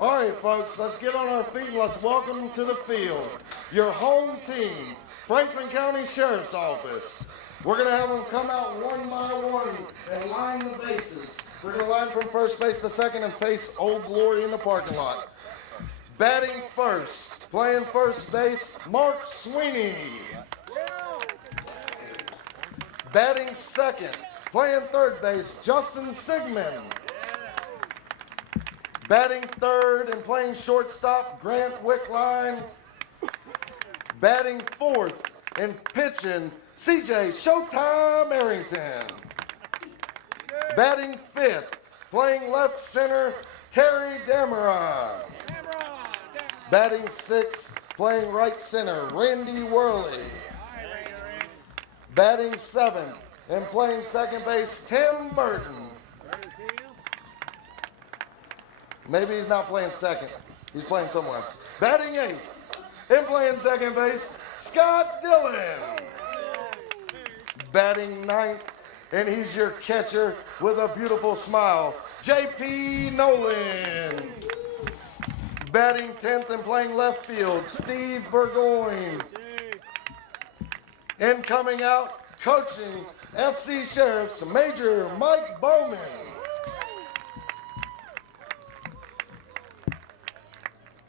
All right, folks, let's get on our feet and let's welcome them to the field. Your home team, Franklin County Sheriff's Office. We're going to have them come out one by one and line the bases. We're going to line from first base to second and face Old Glory in the parking lot. Batting first, playing first base, Mark Sweeney. Batting second, playing third base, Justin Sigmund. Batting third and playing shortstop, Grant Wickline. Batting fourth and pitching, CJ Showtime Arrington. Batting fifth, playing left center, Terry Dameron. Batting sixth, playing right center, Randy Worley. Batting seventh and playing second base, Tim Burton. Maybe he's not playing second. He's playing somewhere. Batting eighth and playing second base, Scott Dillon. Batting ninth, and he's your catcher with a beautiful smile, J.P. Nolan. Batting 10th and playing left field, Steve Burgoyne. And coming out, coaching FC Sheriffs, Major Mike Bowman.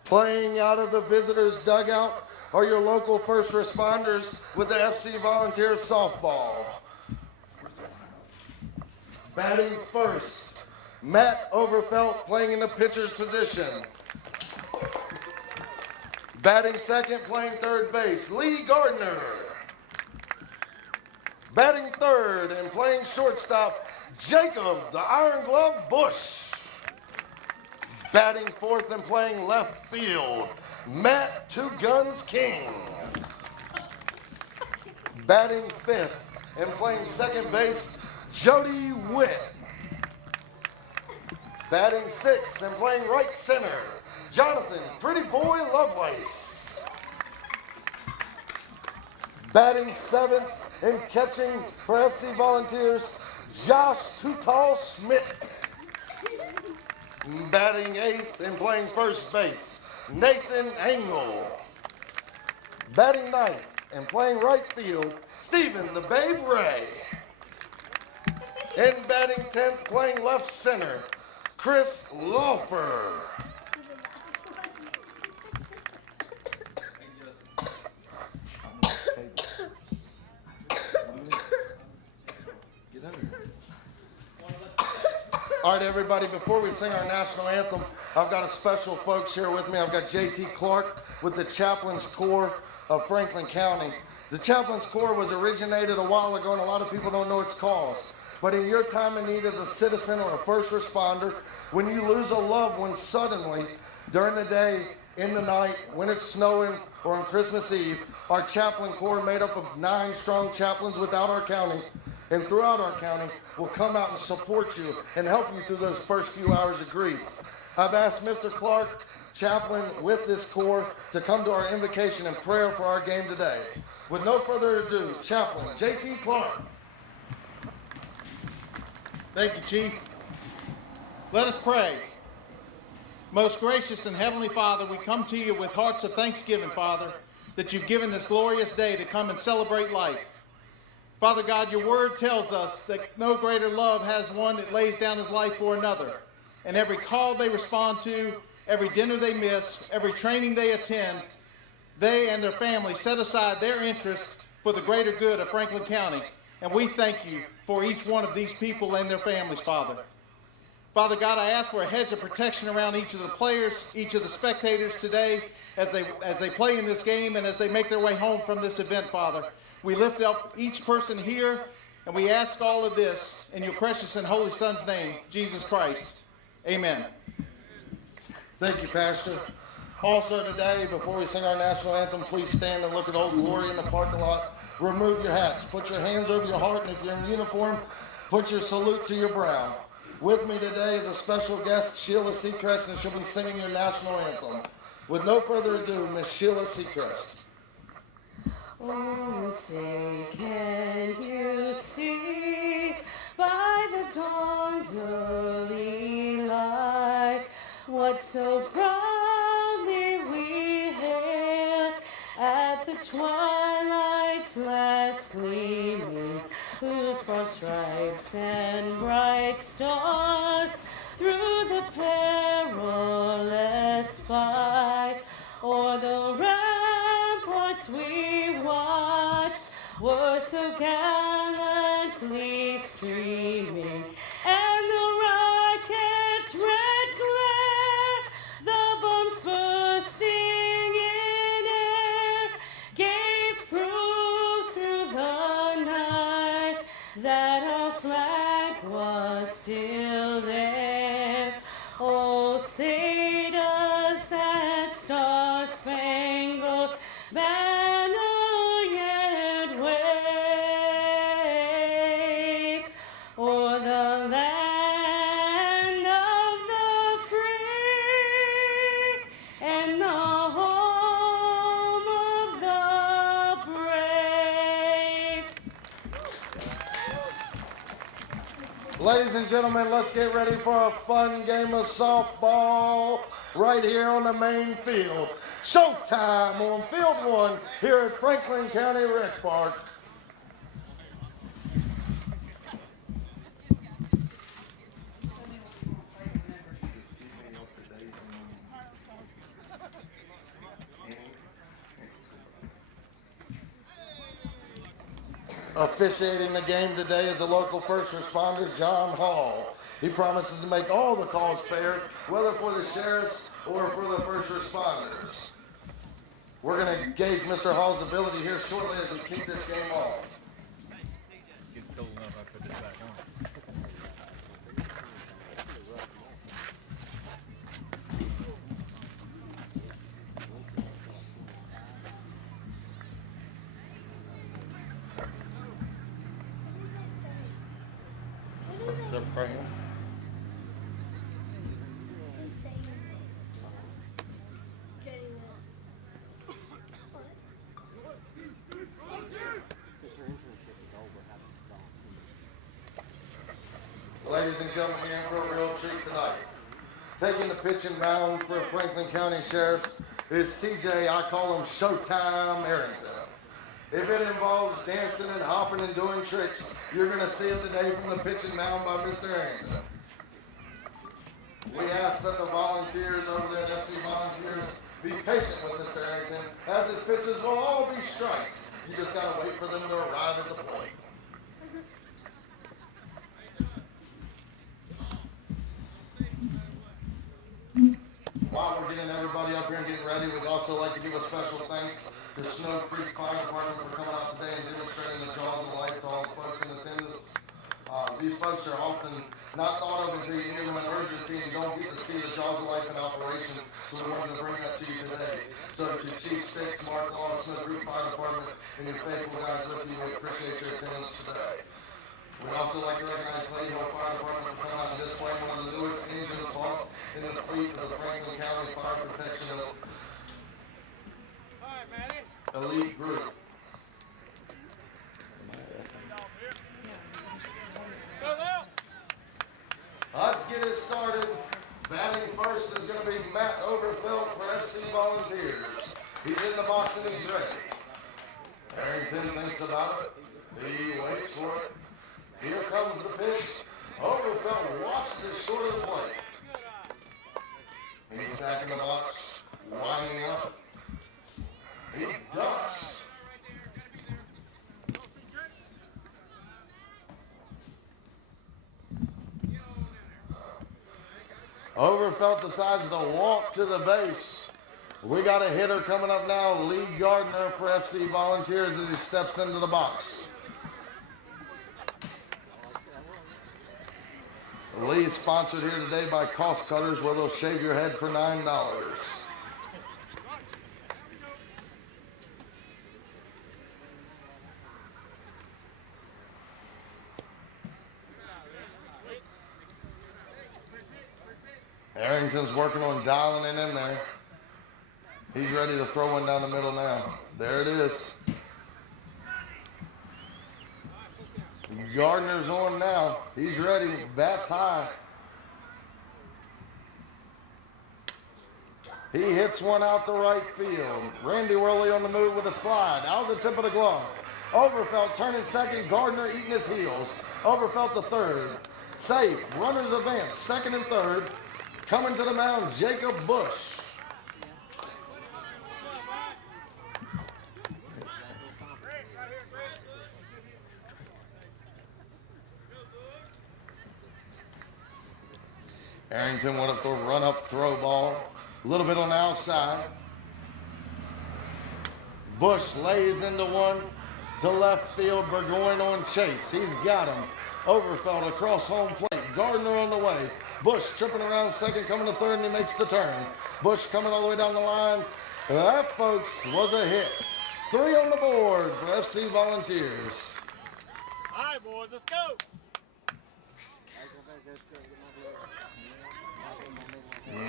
Playing out of the visitors' dugout are your local first responders with the FC Volunteers softball. Batting first, Matt Overfelt playing in the pitcher's position. Batting second, playing third base, Lee Gardner. Batting third and playing shortstop, Jacob the Iron Glove Bush. Batting fourth and playing left field, Matt Two Guns King. Batting fifth and playing second base, Jody Witt. Batting sixth and playing right center, Jonathan Pretty Boy Lovelace. Batting seventh and catching for FC Volunteers, Josh Too Tall Smith. Batting eighth and playing first base, Nathan Engel. Batting ninth and playing right field, Stephen the Babe Ray. And batting 10th, playing left center, Chris Laufer. All right, everybody, before we sing our national anthem, I've got a special folks here with me. I've got J.T. Clark with the Chaplains Corps of Franklin County. The Chaplains Corps was originated a while ago, and a lot of people don't know its cause. But in your time of need as a citizen or a first responder, when you lose a loved one suddenly, during the day, in the night, when it's snowing, or on Christmas Eve, our Chaplain Corps, made up of 9 strong chaplains without our county, and throughout our county, will come out and support you and help you through those first few hours of grief. I've asked Mr. Clark, chaplain with this corps, to come to our invocation and prayer for our game today. With no further ado, Chaplain J.T. Clark. Thank you, Chief. Let us pray. Most gracious and heavenly Father, we come to you with hearts of thanksgiving, Father, that you've given this glorious day to come and celebrate life. Father God, your word tells us that no greater love has one that lays down his life for another. And every call they respond to, every dinner they miss, every training they attend, they and their families set aside their interest for the greater good of Franklin County. And we thank you for each one of these people and their families, Father. Father God, I ask for a hedge of protection around each of the players, each of the spectators today as they play in this game and as they make their way home from this event, Father. We lift up each person here, and we ask all of this in your precious and holy Son's name, Jesus Christ. Amen. Thank you, Pastor. Also today, before we sing our national anthem, please stand and look at Old Glory in the parking lot. Remove your hats. Put your hands over your heart, and if you're in uniform, put your salute to your brow. With me today is a special guest, Sheila Seacrest, and she'll be singing your national anthem. With no further ado, Miss Sheila Seacrest. Oh, say, can you see by the dawn's early light what so proudly we hailed at the twilight's last gleaming, whose broad stripes and bright stars through the perilous fight o'er the ramparts we watched were so gallantly streaming, and the rocket's red glare, the bombs bursting in air, gave proof through the night that our flag was still there. Oh, say does that star-spangled banner yet wave o'er the land of the free and the home of the brave? Ladies and gentlemen, let's get ready for a fun game of softball right here on the main field. Showtime on Field 1 here at Franklin County Rec Park. Officiating the game today is a local first responder, John Hall. He promises to make all the calls fair, whether for the sheriffs or for the first responders. We're going to gauge Mr. Hall's ability here shortly as we kick this game off. They're praying. Ladies and gentlemen, you're in for a real treat tonight. Taking the pitch and mound for Franklin County Sheriff is CJ, I call him Showtime Arrington. If it involves dancing and hopping and doing tricks, you're going to see it today from the pitch and mound by Mr. Arrington. We ask that the volunteers over there, FC Volunteers, be patient with Mr. Arrington, as his pitches will all be strikes. You just got to wait for them to arrive at the plate. While we're getting everybody up here and getting ready, we'd also like to give a special thanks to Snow Creek Fire Department for coming out today and demonstrating the jaws of life to all the folks in attendance. These folks are often not thought of until you need an emergency and you don't get to see the jaws of life in operation, so we wanted to bring that to you today. So to Chief Six, Mark Law, Snow Creek Fire Department, and your faithful guys with you, we appreciate your attendance today. We'd also like to recognize Clay Hill Fire Department for coming out and displaying one of the newest engines bought in the fleet of the Franklin County Fire Protection Elite Group. Let's get it started. Batting first is going to be Matt Overfelt for FC Volunteers. He's in the box and he's ready. Arrington thinks about it. He waits for it. Here comes the pitch. Overfelt watched it short of the plate. He's back in the box, winding up. He ducks. Overfelt decides to walk to the base. We got a hitter coming up now, Lee Gardner for FC Volunteers as he steps into the box. Lee is sponsored here today by Cost Cutters, where they'll shave your head for $9. Arrington's working on dialing it in there. He's ready to throw one down the middle now. There it is. Gardner's on now. He's ready. Bats high. He hits one out the right field. Randy Worley on the move with a slide. Out the tip of the glove. Overfelt turning second. Gardner eating his heels. Overfelt to third. Safe. Runners advance. Second and third. Coming to the mound, Jacob Bush. Arrington with a run-up throw ball. A little bit on the outside. Bush lays into one to left field. Burgoyne on chase. He's got him. Overfelt across home plate. Gardner on the way. Bush tripping around second, coming to third, and he makes the turn. Bush coming all the way down the line. That, folks, was a hit. 3 on the board for FC Volunteers. All right, boys, let's go.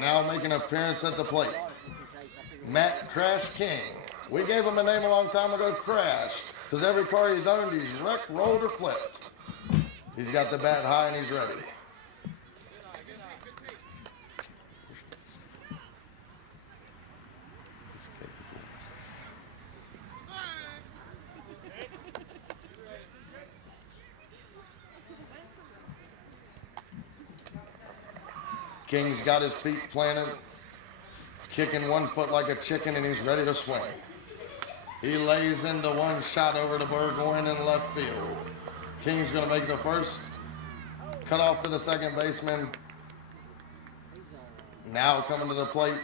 Now making an appearance at the plate, Matt Crash King. We gave him a name a long time ago, Crash, because every car he's owned, he's wrecked, rolled, or flipped. He's got the bat high and he's ready. King's got his feet planted, kicking 1 foot like a chicken, and he's ready to swing. He lays into one, shot over to Burgoyne in left field. King's going to make the first, cut off to the second baseman. Now coming to the plate,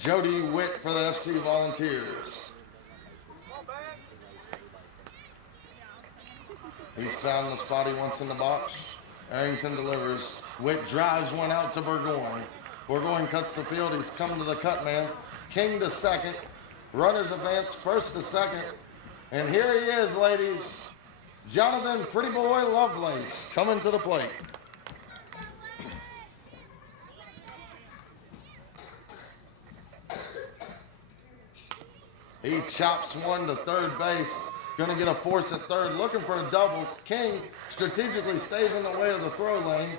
Jody Witt for the FC Volunteers. He's found the spot he wants in the box. Arrington delivers. Witt drives one out to Burgoyne. Burgoyne cuts the field. He's coming to the cut man. King to second. Runners advance first to second. And here he is, ladies. Jonathan Pretty Boy Lovelace coming to the plate. He chops one to third base. Going to get a force at third. Looking for a double. King strategically stays in the way of the throw lane.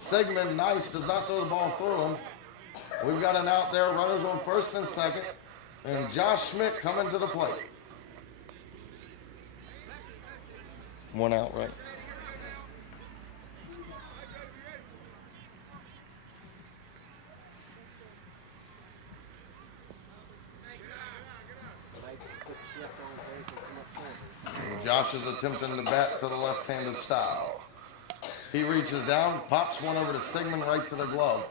Sigmund Nice does not throw the ball through him. We've got an out there. Runners on first and second. And Josh Schmidt coming to the plate. One out, right? Josh is attempting to bat to the left-handed style. He reaches down, pops one over to Sigmund right to the glove.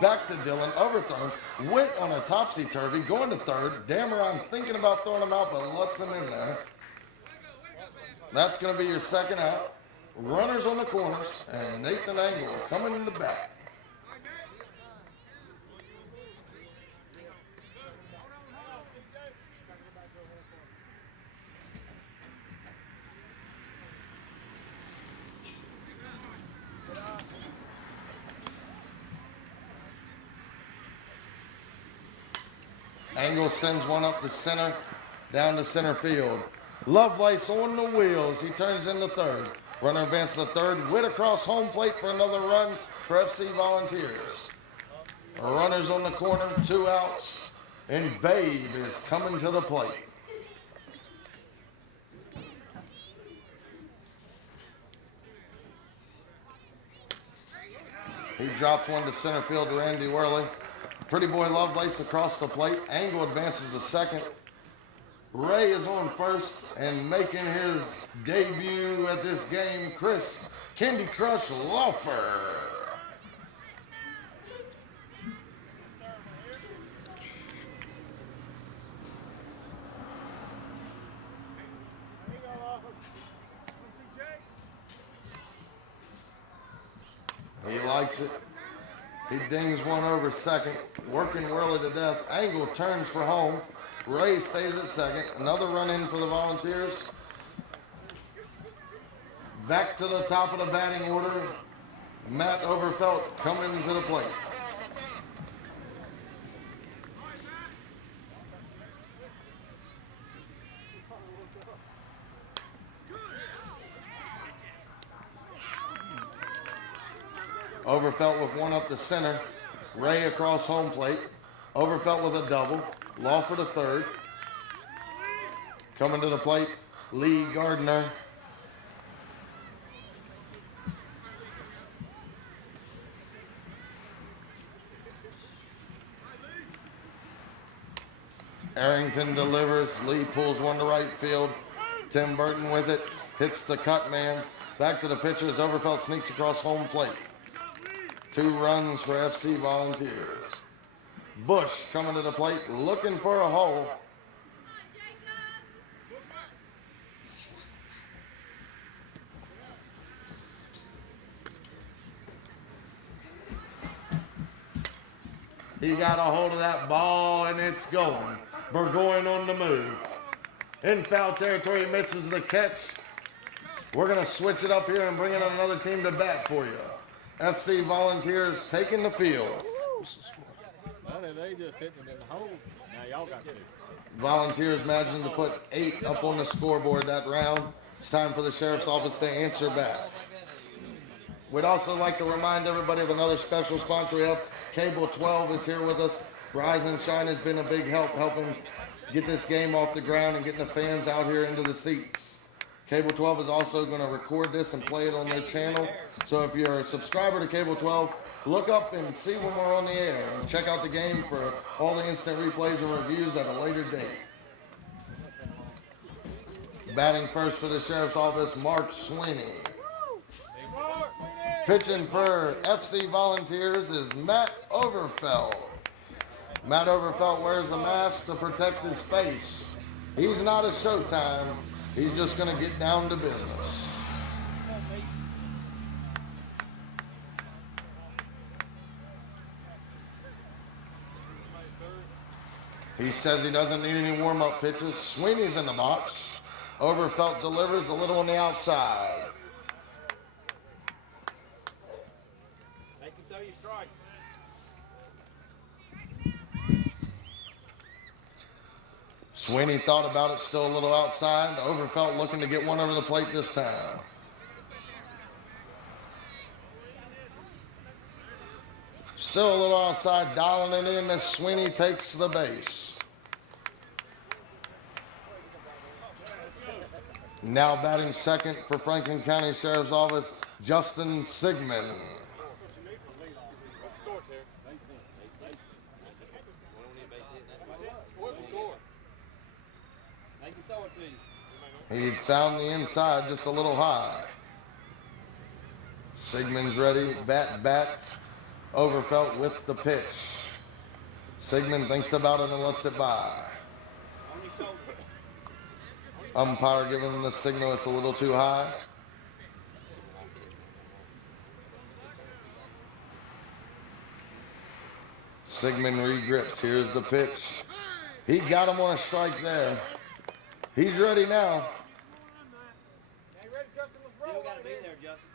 Back to Dylan, overthrown. Witt on a topsy-turvy, going to third. Dameron thinking about throwing him out, but lets him in there. That's going to be your second out. Runners on the corners, and Nathan Angle coming in the back. Angle sends one up the center, down to center field. Lovelace on the wheels. He turns into third. Runner advances to third. Witt across home plate for another run for FC Volunteers. Runners on the corner, 2 outs. And Babe is coming to the plate. He drops one to center field to Randy Worley. Pretty Boy Lovelace across the plate. Angle advances to second. Ray is on first and making his debut at this game, Chris Candy Crush Laufer. He likes it. He dings one over second, working Worley to death. Angle turns for home. Ray stays at second. Another run in for the Volunteers. Back to the top of the batting order. Matt Overfelt coming to the plate. Overfelt with one up the center. Ray across home plate. Overfelt with a double. Lawford a third. Coming to the plate, Lee Gardner. Arrington delivers. Lee pulls one to right field. Tim Burton with it. Hits the cut man. Back to the pitcher as Overfelt sneaks across home plate. 2 runs for FC Volunteers. Bush coming to the plate, looking for a hole. He got a hold of that ball and it's going. Burgoyne on the move. In foul territory, he misses the catch. We're going to switch it up here and bring in another team to bat for you. FC Volunteers taking the field. Well, they just hit it in the hole. Now y'all got to. Volunteers managing to put 8 up on the scoreboard that round. It's time for the Sheriff's Office to answer back. We'd also like to remind everybody of another special sponsor we have. Cable 12 is here with us. Rise and Shine has been a big help helping get this game off the ground and getting the fans out here into the seats. Cable 12 is also going to record this and play it on their channel. So if you're a subscriber to Cable 12, look up and see when we're on the air and check out the game for all the instant replays and reviews at a later date. Batting first for the Sheriff's Office, Mark Sweeney. Pitching for FC Volunteers is Matt Overfelt. Matt Overfelt wears a mask to protect his face. He's not a Showtime. He's just going to get down to business. He says he doesn't need any warm-up pitches. Sweeney's in the box. Overfelt delivers a little on the outside. They can throw you strike. Sweeney thought about it, still a little outside. Overfelt looking to get one over the plate this time. Still a little outside, dialing it in as Sweeney takes the base. Now batting second for Franklin County Sheriff's Office, Justin Sigmund. He's found the inside just a little high. Sigmund's ready, bat back. Overfelt with the pitch. Sigmund thinks about it and lets it by. Umpire giving him the signal it's a little too high. Sigmund regrips. Here's the pitch. He got him on a strike there. He's ready now. Still got to be there, Justin.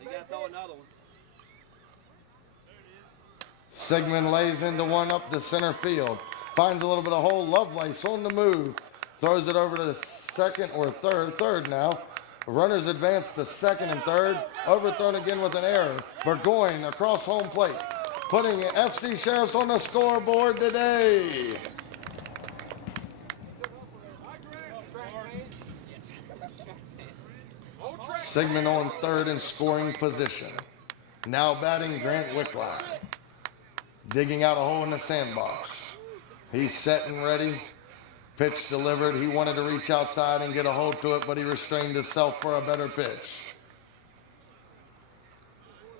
You got to throw another one. Sigmund lays into one up the center field. Finds a little bit of hole. Lovelace on the move. Throws it over to second or third now. Runners advance to second and third. Overthrown again with an error. Burgoyne across home plate. Putting FC Sheriffs on the scoreboard today. Sigmund on third in scoring position. Now batting Grant Wickline. Digging out a hole in the sandbox. He's set and ready. Pitch delivered. He wanted to reach outside and get a hold to it, but he restrained himself for a better pitch.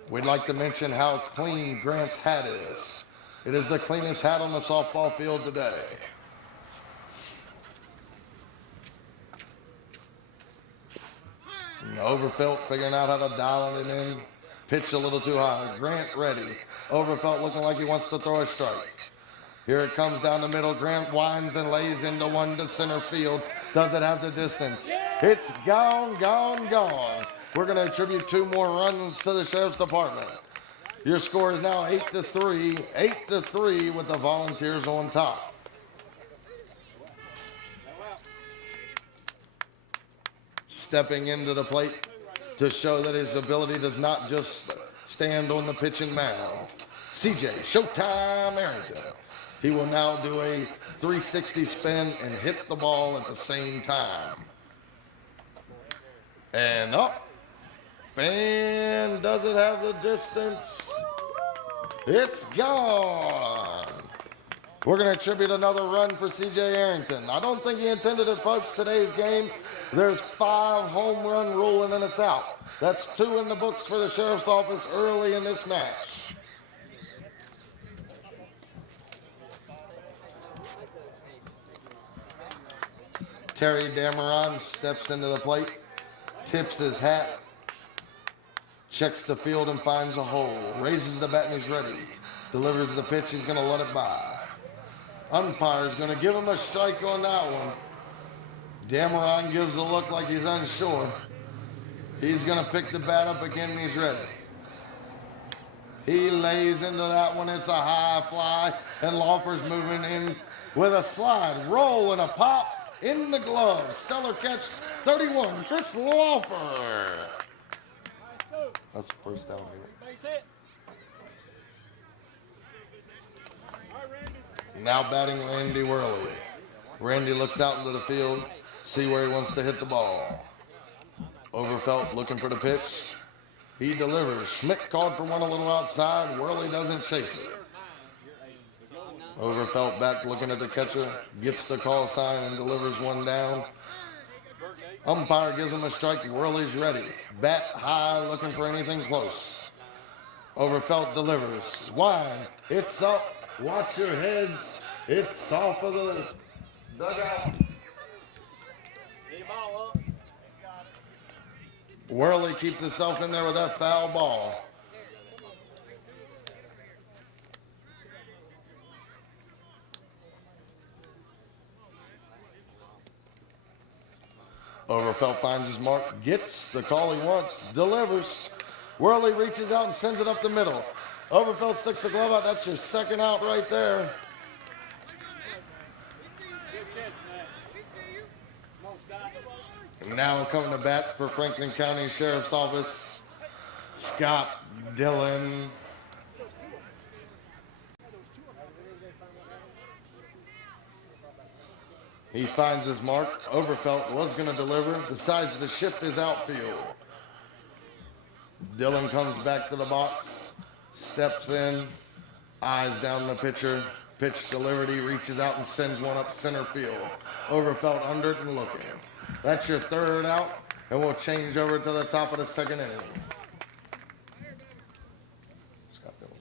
We'd like to mention how clean Grant's hat is. It is the cleanest hat on the softball field today. Overfelt figuring out how to dial it in. Pitch a little too high. Grant ready. Overfelt looking like he wants to throw a strike. Here it comes down the middle. Grant winds and lays into one to center field. Does it have the distance? It's gone, gone, gone. We're going to attribute 2 more runs to the Sheriff's Department. Your score is now 8-3. 8-3 with the Volunteers on top. Stepping into the plate to show that his ability does not just stand on the pitching mound. CJ Showtime Arrington. He will now do a 360 spin and hit the ball at the same time. And up. And does it have the distance? It's gone. We're going to attribute another run for C.J. Arrington. I don't think he intended it, folks. Today's game, there's 5 home run ruling and it's out. That's 2 in the books for the sheriff's office early in this match. Terry Dameron steps into the plate, tips his hat, checks the field and finds a hole, raises the bat and he's ready, delivers the pitch, he's going to let it by. Umpire's going to give him a strike on that one. Dameron gives a look like he's unsure. He's going to pick the bat up again and he's ready. He lays into that one. It's a high fly and Laufer's moving in with a slide, roll and a pop in the glove. Stellar catch, 31, Chris Laufer. That's the first down here. Now batting Randy Worley. Randy looks out into the field, see where he wants to hit the ball. Overfelt looking for the pitch. He delivers. Schmidt called for one a little outside. Worley doesn't chase it. Overfelt back looking at the catcher, gets the call sign and delivers one down. Umpire gives him a strike. Worley's ready. Bat high, looking for anything close. Overfelt delivers. Wine. It's up. Watch your heads. It's off of the dugout. Worley keeps himself in there with that foul ball. Overfelt finds his mark, gets the call he wants, delivers. Worley reaches out and sends it up the middle. Overfelt sticks the glove out. That's your second out right there. And now coming to bat for Franklin County Sheriff's Office, Scott Dillon. He finds his mark. Overfelt was going to deliver, decides to shift his outfield. Dillon comes back to the box, steps in, eyes down the pitcher, pitch delivered, he reaches out and sends one up center field. Overfelt under it and looking. That's your third out, and we'll change over to the top of the second inning. Scott Dillon.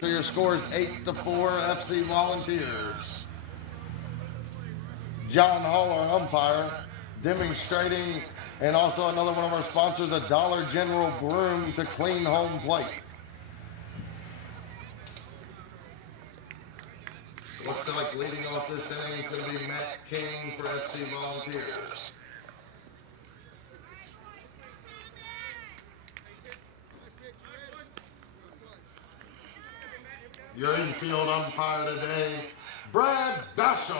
So your score is 8-4 FC Volunteers. John Haller, umpire, demonstrating, and also another one of our sponsors, a Dollar General broom to clean home plate. Looks like leading off this inning is going to be Matt King for FC Volunteers. Your infield umpire today, Brad Basham,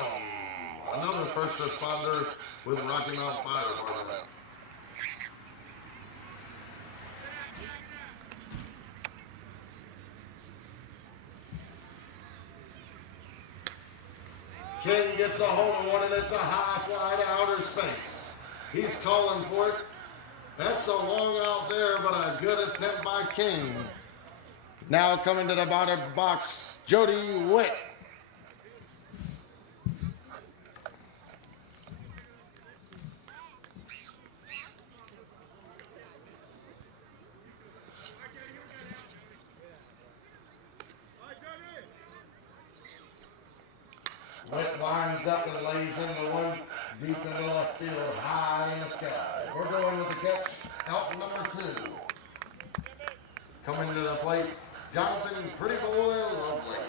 another first responder with Rocky Mount Fire Department. King gets a home run and it's a high fly to outer space. He's calling for it. That's a long out there, but a good attempt by King. Now coming to the bottom box, Jody Witt. Witt winds up and lays into one deep in the left field, high in the sky. We're going with the catch, out number 2. Coming to the plate, Jonathan Pretty Boy Lovelace.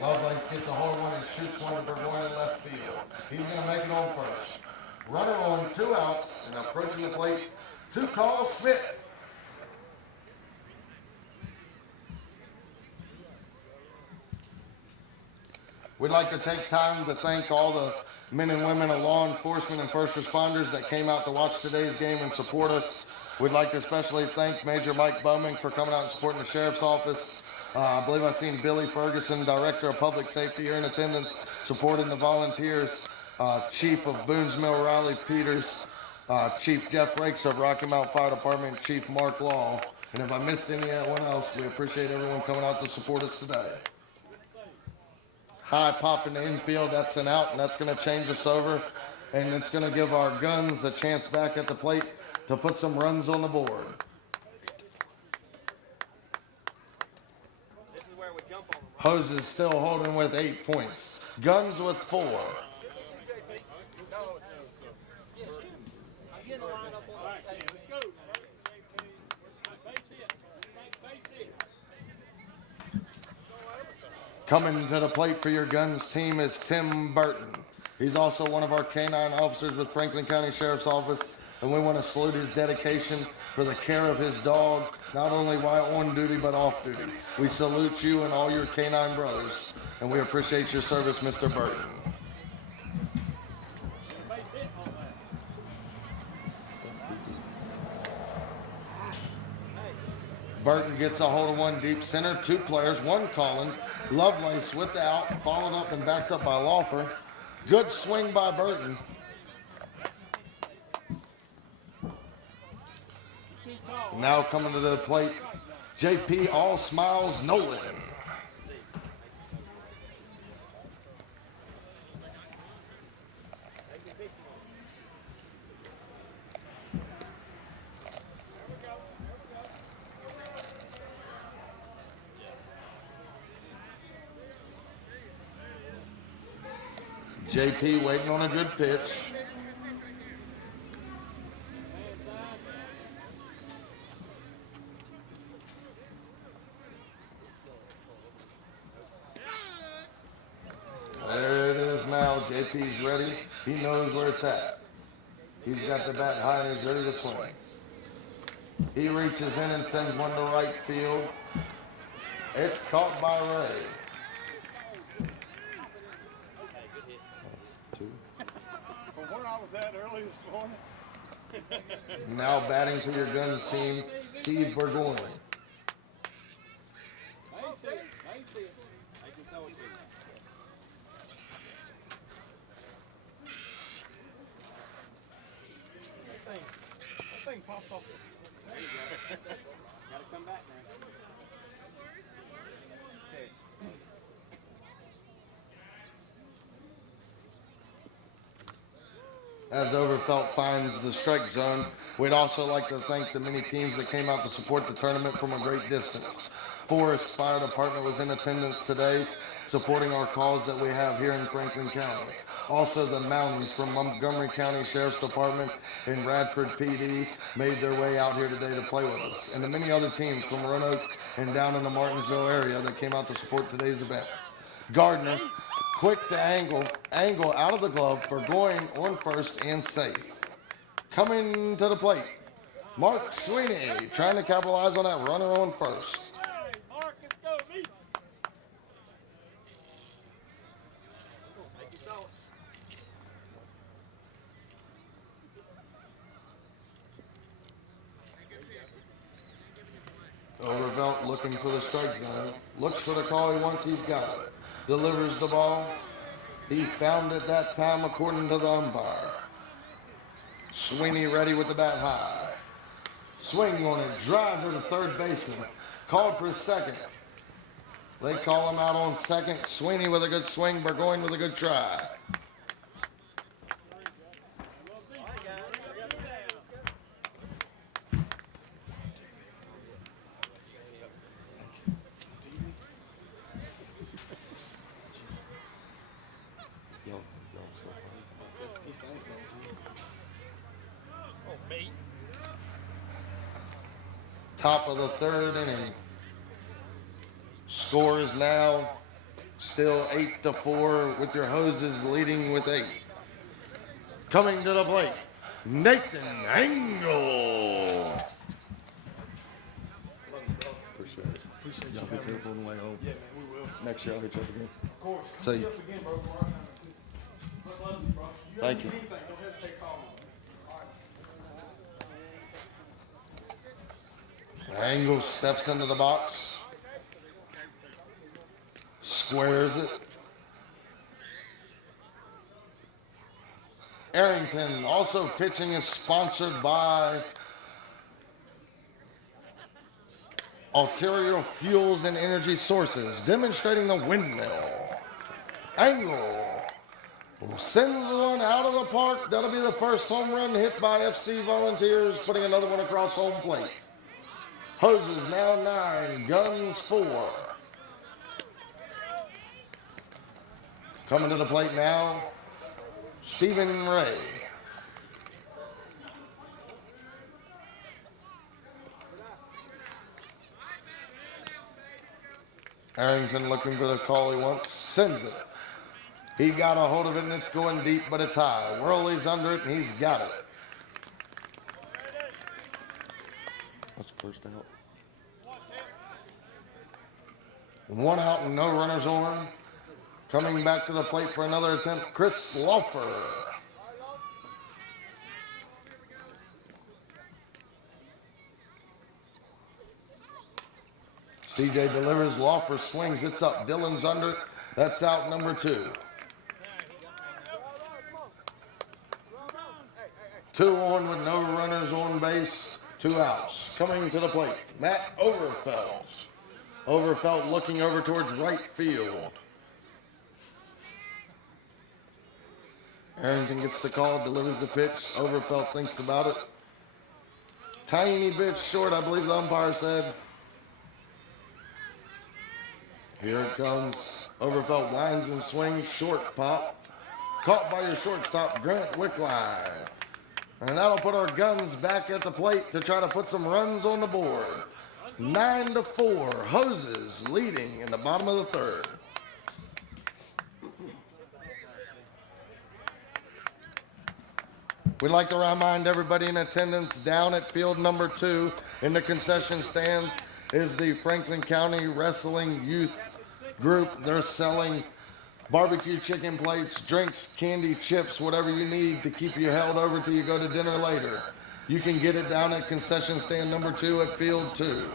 Lovelace gets a home run and shoots one to Burgoyne in left field. He's going to make it on first. Runner on 2 outs and approaching the plate, to call Schmidt. We'd like to take time to thank all the men and women of law enforcement and first responders that came out to watch today's game and support us. We'd like to especially thank Major Mike Bowman for coming out and supporting the Sheriff's Office. I believe I've seen Billy Ferguson, Director of Public Safety, here in attendance, supporting the volunteers. Chief of Boones Mill, Riley Peters, Chief Jeff Rakes of Rocky Mount Fire Department, Chief Mark Law. And if I missed anyone else, we appreciate everyone coming out to support us today. High pop in the infield, that's an out, and that's going to change us over. And it's going to give our guns a chance back at the plate to put some runs on the board. This is where we jump on them. Hoses still holding with 8 points. Guns with 4. I'm getting the line up on the table. Coming to the plate for your guns team is Tim Burton. He's also one of our canine officers with Franklin County Sheriff's Office, and we want to salute his dedication for the care of his dog, not only while on duty, but off duty. We salute you and all your canine brothers, and we appreciate your service, Mr. Burton. Burton gets a hold of one deep center, 2 players, 1 calling. Lovelace with the out, followed up and backed up by Lawfer. Good swing by Burton. Now coming to the plate, JP All Smiles Nolan. JP waiting on a good pitch. There it is now. JP's ready. He knows where it's at. He's got the bat high and he's ready to swing. He reaches in and sends one to right field. It's caught by Ray. From where I was at early this morning. Now batting for your guns team, Steve Burgoyne. That thing pops off. There you go. Gotta come back now. Okay. As Overfelt finds the strike zone, we'd also like to thank the many teams that came out to support the tournament from a great distance. Forest Fire Department was in attendance today, supporting our cause that we have here in Franklin County. Also, the Mounties from Montgomery County Sheriff's Department and Radford PD made their way out here today to play with us. And the many other teams from Roanoke and down in the Martinsville area that came out to support today's event. Gardner, quick to angle out of the glove, Burgoyne on first and safe. Coming to the plate, Mark Sweeney trying to capitalize on that runner on first. Overvelt looking for the strike zone. Looks for the call he wants, he's got it. Delivers the ball. He found it that time according to the umpire. Sweeney ready with the bat high. Swing on it, drive to the third baseman. Called for second. They call him out on second. Sweeney with a good swing, Burgoyne with a good try. Top of the third inning. Score is now still 8-4 with your hoses leading with 8. Coming to the plate, Nathan Engel. Appreciate you. Y'all be careful on the way home. Yeah, man, we will. Next year I'll hit you up again. course. Come See. see us again, bro, for our time too. Much love to you, bro. You Thank need you. anything, don't hesitate to call me. All right. Angle steps into the box. Squares it. Arrington also pitching is sponsored by Ulterior Fuels and Energy Sources, demonstrating the windmill. Angle sends one out of the park. That'll be the first home run hit by FC Volunteers, putting another one across home plate. Hoses now 9, Guns 4. Coming to the plate now, Stephen Ray. Arrington looking for the call he wants, sends it. He got a hold of it and it's going deep, but it's high. Worley's under it and he's got it. That's first out. 1 out and no runners on. Coming back to the plate for another attempt, Chris Laufer. CJ delivers, Laufer swings, it's up. Dillon's under it. That's out number 2. 2 on with no runners on base, 2 outs. Coming to the plate, Matt Overfelt. Overfelt looking over towards right field. Arrington gets the call, delivers the pitch. Overfelt thinks about it. Tiny bit short, I believe the umpire said. Here it comes. Overfelt winds and swings, short pop. Caught by your shortstop, Grant Wickline. And that'll put our Guns back at the plate to try to put some runs on the board. 9-4, Hoses leading in the bottom of the 3rd. We'd like to remind everybody in attendance down at field number 2 in the concession stand is the Franklin County Wrestling Youth Group. They're selling barbecue chicken plates, drinks, candy, chips, whatever you need to keep you held over till you go to dinner later. You can get it down at concession stand number 2 at field 2.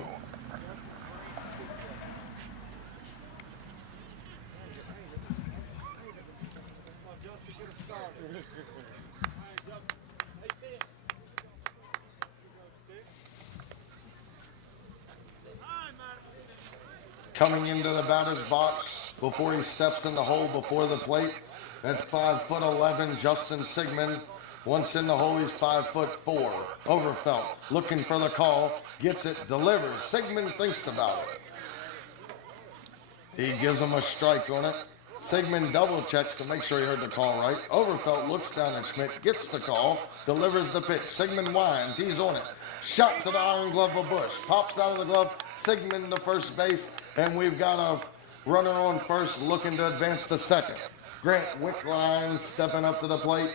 Coming into the batter's box before he steps in the hole before the plate at 5'11", Justin Sigmund. Once in the hole, he's 5'4". Overfelt looking for the call, gets it, delivers. Sigmund thinks about it. He gives him a strike on it. Sigmund double checks to make sure he heard the call right. Overfelt looks down at Schmidt, gets the call, delivers the pitch. Sigmund winds, he's on it. Shot to the iron glove of Bush, pops out of the glove. Sigmund to first base, and we've got a runner on first looking to advance to second. Grant Wickline stepping up to the plate,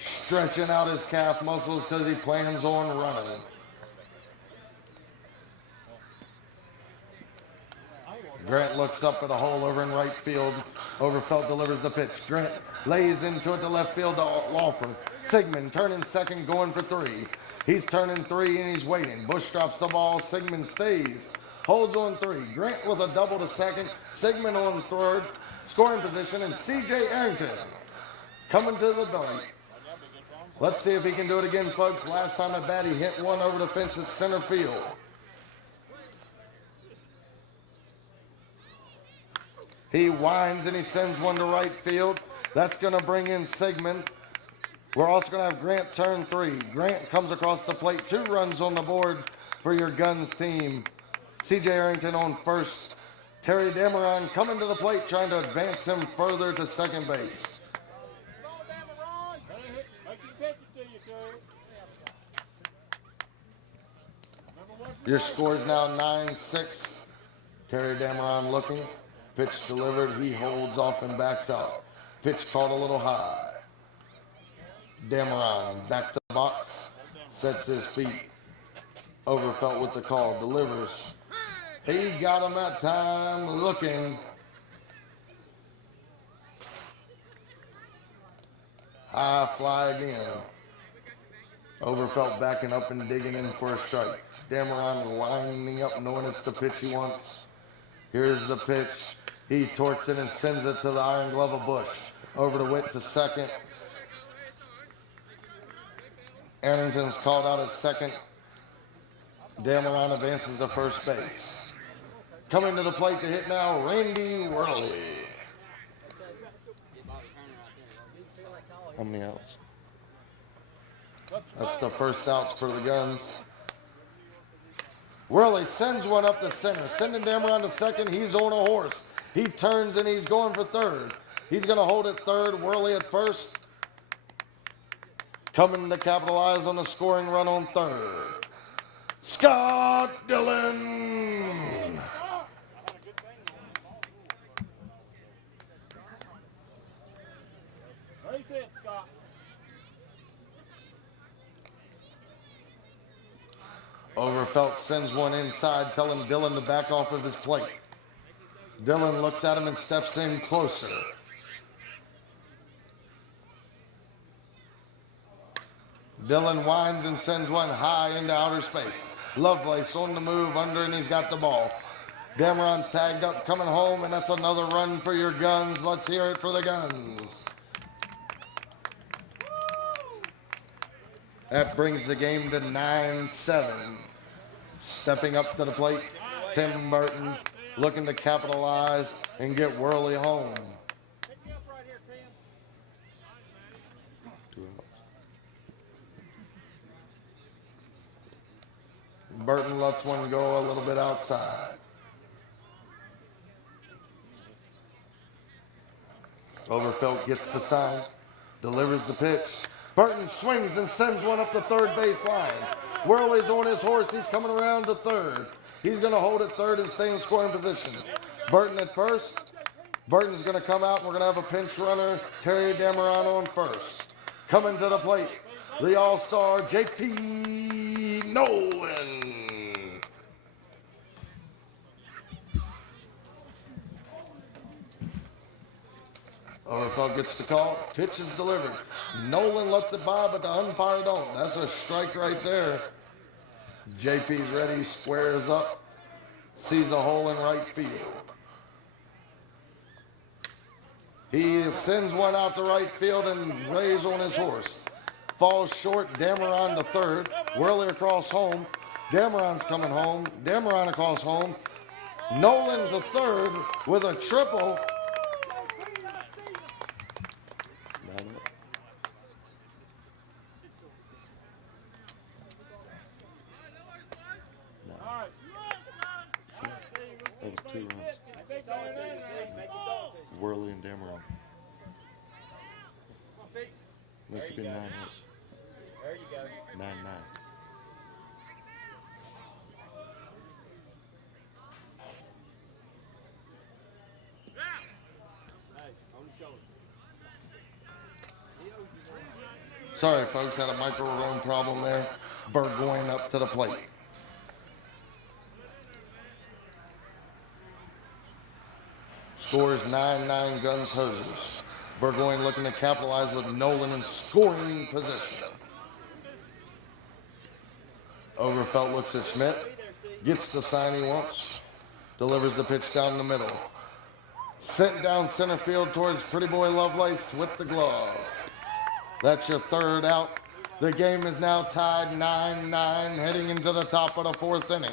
stretching out his calf muscles because he plans on running. Grant looks up at a hole over in right field. Overfelt delivers the pitch. Grant lays into it to left field to Laufer. Sigmund turning second, going for 3. He's turning 3 and he's waiting. Bush drops the ball. Sigmund stays. Holds on 3. Grant with a double to second. Sigmund on 3rd. Scoring position, and C.J. Arrington coming to the plate. Let's see if he can do it again, folks. Last time at bat, he hit one over the fence at center field. He winds and he sends one to right field. That's going to bring in Sigmund. We're also going to have Grant turn 3. Grant comes across the plate. 2 runs on the board for your Guns team. C.J. Arrington on first. Terry Dameron coming to the plate, trying to advance him further to second base. Your score is now 9-6. Terry Dameron looking. Pitch delivered. He holds off and backs out. Pitch caught a little high. Dameron back to the box. Sets his feet. Overfelt with the call. Delivers. He got him that time looking. High fly again. Overfelt backing up and digging in for a strike. Dameron lining up, knowing it's the pitch he wants. Here's the pitch. He torques it and sends it to the Iron Glove of Bush. Over to Witt to second. Arrington's called out at second. Dameron advances to first base. Coming to the plate to hit now, Randy Worley. How many outs? That's the first outs for the Guns. Worley sends one up the center, sending Dameron to second. He's on a horse. He turns and he's going for third. He's going to hold it third. Worley at first. Coming to capitalize on the scoring run on third. Scott Dillon. Race it, Scott. Overfelt sends one inside, telling Dillon to back off of his plate. Dillon looks at him and steps in closer. Dillon winds and sends one high into outer space. Lovelace on the move under, and he's got the ball. Dameron's tagged up, coming home, and that's another run for your Guns. Let's hear it for the Guns. That brings the game to 9-7. Stepping up to the plate, Tim Burton looking to capitalize and get Worley home. Burton lets one go a little bit outside. Overfelt gets the sign, delivers the pitch. Burton swings and sends one up the third base line. Worley's on his horse. He's coming around to third. He's going to hold it third and stay in scoring position. Burton at first. Burton's going to come out, and we're going to have a pinch runner, Terry Dameron, on first. Coming to the plate, the All-Star, J.P. Nolan. Overfelt gets the call. Pitch is delivered. Nolan lets it by, but the umpire don't. That's a strike right there. JP's ready, squares up, sees a hole in right field. He sends one out to right field and rays on his horse. Falls short, Dameron to third. Worley across home. Dameron's coming home. Dameron across home. Nolan to third with a triple. That was 2 runs. Worley and Dameron. That should be 9 hits. There you go. 9-9. Sorry, folks, had a microphone problem there. Burgoyne up to the plate. Scores 9-9 Guns Hoses. Burgoyne looking to capitalize with Nolan in scoring position. Overfelt looks at Schmidt. Gets the sign he wants. Delivers the pitch down the middle. Sent down center field towards Pretty Boy Lovelace with the glove. That's your third out. The game is now tied 9-9 heading into the top of the 4th inning.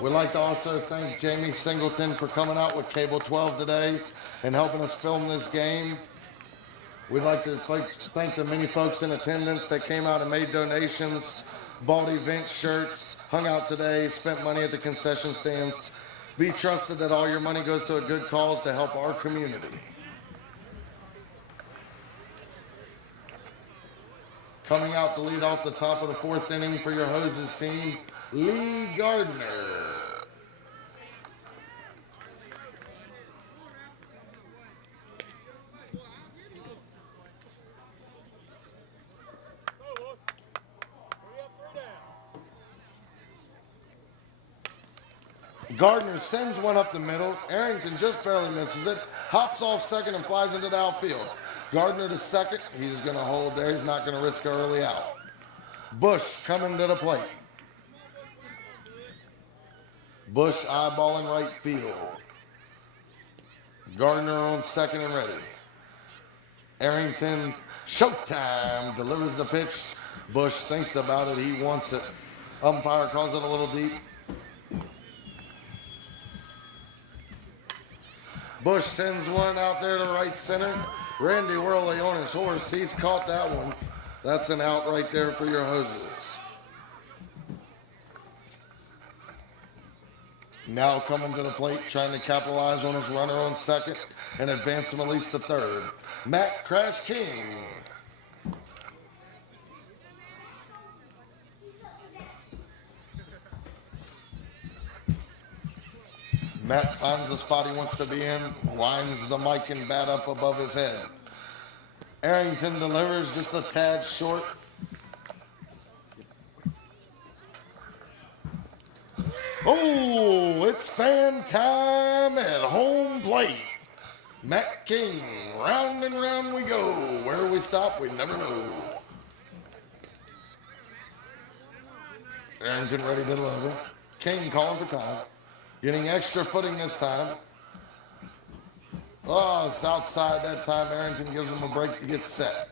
We'd like to also thank Jamie Singleton for coming out with Cable 12 today and helping us film this game. We'd like to thank the many folks in attendance that came out and made donations, bought event shirts, hung out today, spent money at the concession stands. Be trusted that all your money goes to a good cause to help our community. Coming out to lead off the top of the 4th inning for your Hoses team, Lee Gardner. Gardner sends one up the middle. Arrington just barely misses it. Hops off second and flies into the outfield. Gardner to second. He's going to hold there. He's not going to risk an early out. Bush coming to the plate. Bush eyeballing right field. Gardner on second and ready. Arrington, showtime, delivers the pitch. Bush thinks about it. He wants it. Umpire calls it a little deep. Bush sends one out there to right center. Randy Worley on his horse. He's caught that one. That's an out right there for your Hoses. Now coming to the plate, trying to capitalize on his runner on second and advance him at least to third. Matt Crash King. Matt finds the spot he wants to be in, winds the mic and bat up above his head. Arrington delivers just a tad short. Oh, it's fan time at home plate. Matt King, round and round we go. Where we stop, we never know. Arrington ready to deliver. King calling for time. Getting extra footing this time. Oh, it's outside that time. Arrington gives him a break to get set.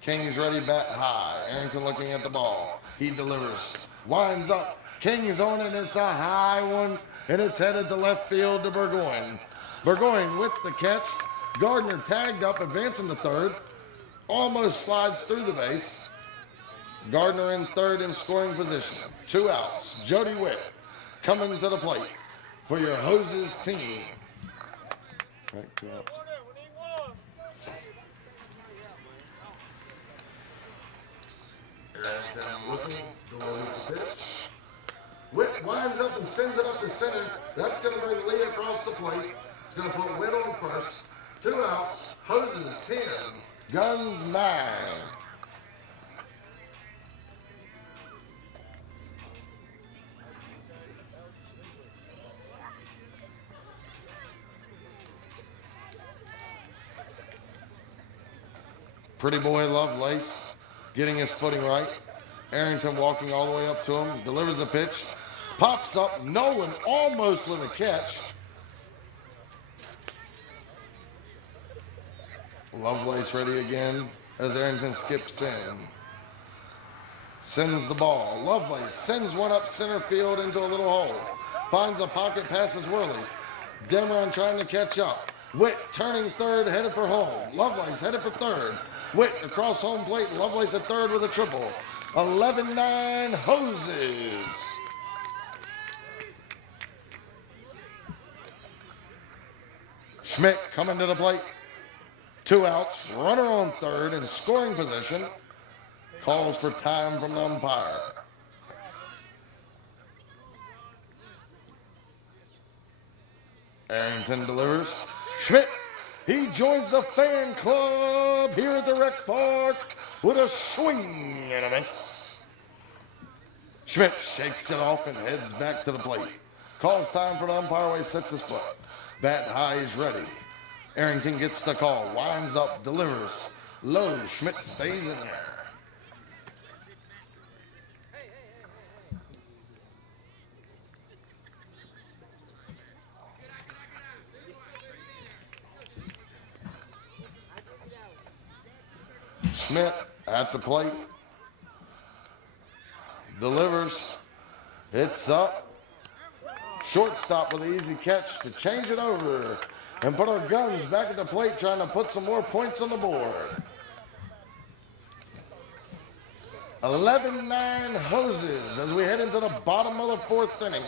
King's ready, bat high. Arrington looking at the ball. He delivers. Winds up. King's on it. It's a high one. And it's headed to left field to Burgoyne. Burgoyne with the catch. Gardner tagged up, advancing to third. Almost slides through the base. Gardner in third in scoring position. 2 outs. Jody Witt coming to the plate for your Hoses team. Right, 2 outs. Arrington looking, delivers the pitch. Witt winds up and sends it up the center. That's going to bring Lee across the plate. It's going to put Witt on first. 2 outs. Hoses 10. Guns 9. Pretty boy Lovelace getting his footing right. Arrington walking all the way up to him, delivers the pitch, pops up. Nolan almost with a catch. Lovelace ready again as Arrington skips in. Sends the ball. Lovelace sends one up center field into a little hole. Finds a pocket, passes Worley. Demeron trying to catch up. Witt turning third, headed for home. Lovelace headed for third. Witt across home plate. Lovelace at third with a triple. 11-9 Hoses. Schmidt coming to the plate. 2 outs. Runner on third in scoring position. Calls for time from the umpire. Arrington delivers. Schmidt, he joins the fan club here at the Rec Park with a swing and a miss. Schmidt shakes it off and heads back to the plate. Calls time for the umpire while he sets his foot. Bat high is ready. Arrington gets the call, winds up, delivers. Low, Schmidt stays in there. Schmidt at the plate. Delivers. It's up. Shortstop with an easy catch to change it over and put our guns back at the plate, trying to put some more points on the board. 11-9 Hoses as we head into the bottom of the 4th inning.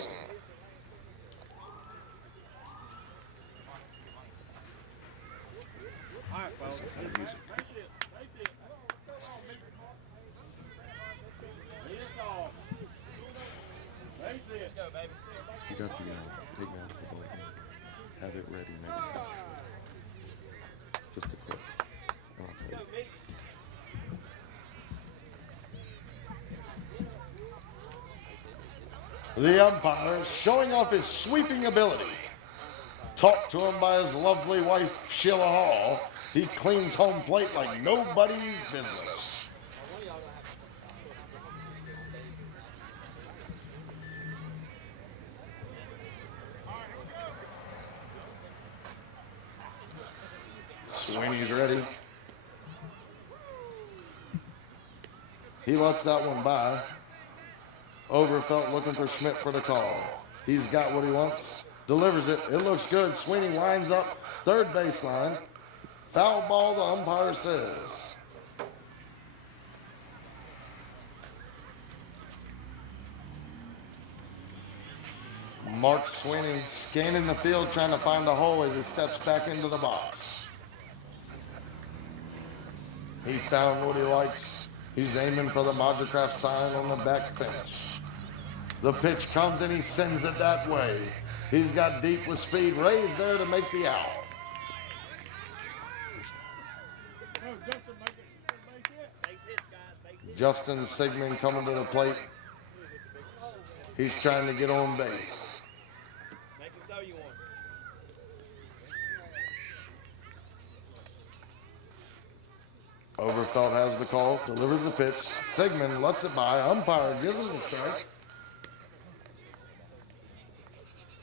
You got the big one for the ball game. Have it ready next time. Just a clip. The umpire showing off his sweeping ability. Talked to him by his lovely wife, Sheila Hall. He cleans home plate like nobody's business. Sweeney's ready. He lets that one by. Overfelt looking for Schmidt for the call. He's got what he wants. Delivers it. It looks good. Sweeney winds up third baseline. Foul ball, the umpire says. Mark Sweeney scanning the field trying to find a hole as he steps back into the box. He found what he likes. He's aiming for the Moducraft sign on the back fence. The pitch comes and he sends it that way. He's got deep with speed. Ray's there to make the out. Justin Sigmund coming to the plate. He's trying to get on base. Make him throw you one. Overfelt has the call, delivers the pitch. Sigmund lets it by. Umpire gives him the strike.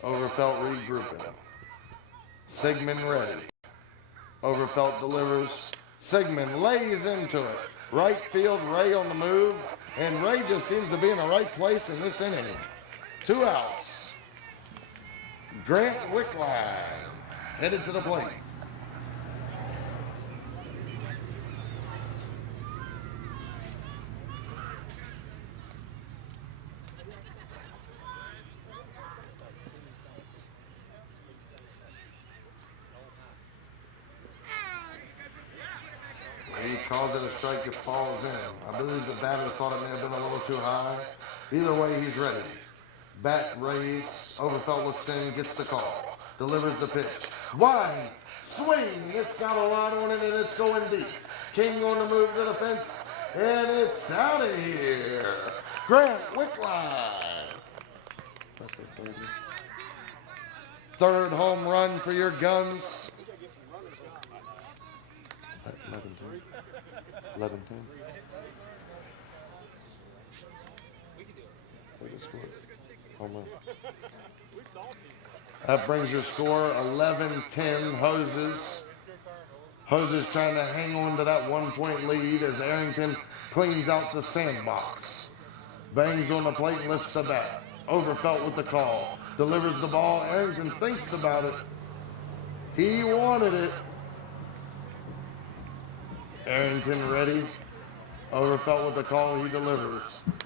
Overfelt regrouping. Sigmund ready. Overfelt delivers. Sigmund lays into it. Right field, Ray on the move. And Ray just seems to be in the right place in this inning. 2 outs. Grant Wickline headed to the plate. He calls it a strike, it falls in. I believe the batter thought it may have been a little too high. Either way, he's ready. Bat raised, Overfelt looks in, gets the call. Delivers the pitch. Line, swing, it's got a lot on it and it's going deep. King on the move to the fence, and it's out of here. Grant Wickline. That's their third. Third home run for your Guns. 11-10. 11-10. What is score? Home run. That brings your score 11-10 Hoses. Hoses trying to hang on to that 1-point lead as Arrington cleans out the sandbox. Bangs on the plate and lifts the bat. Overfelt with the call. Delivers the ball. Arrington thinks about it. He wanted it. Arrington ready. Overfelt with the call. He delivers.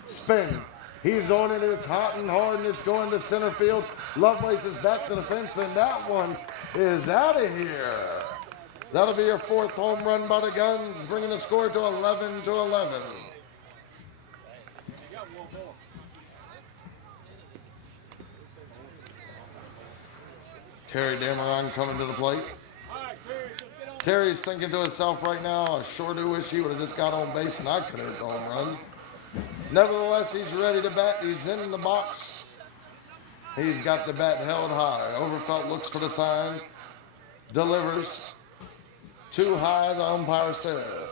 Spin. He's on it. It's hot and hard and it's going to center field. Lovelace is back to the fence and that one is out of here. That'll be your fourth home run by the Guns, bringing the score to 11-11. Terry Dameron coming to the plate. Terry's thinking to himself right now, I sure do wish he would have just got on base and I could have hit the home run. Nevertheless, he's ready to bat. He's in the box. He's got the bat held high. Overfelt looks for the sign. Delivers. Too high, the umpire says.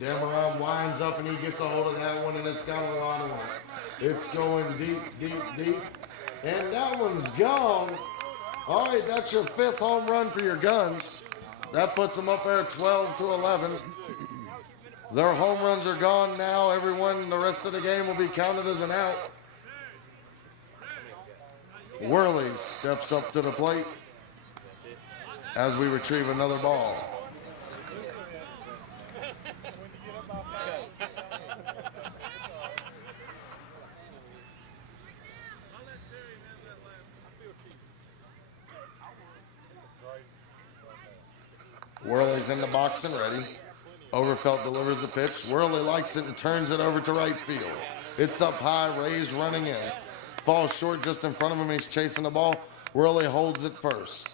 Dameron winds up and he gets a hold of that one and it's got a lot on it. It's going deep, deep, deep. And that one's gone. All right, that's your fifth home run for your Guns. That puts them up there 12-11. Their home runs are gone now. Everyone, the rest of the game will be counted as an out. Worley steps up to the plate as we retrieve another ball. Worley's in the box and ready. Overfelt delivers the pitch. Worley likes it and turns it over to right field. It's up high. Ray's running in. Falls short just in front of him. He's chasing the ball. Worley holds it first.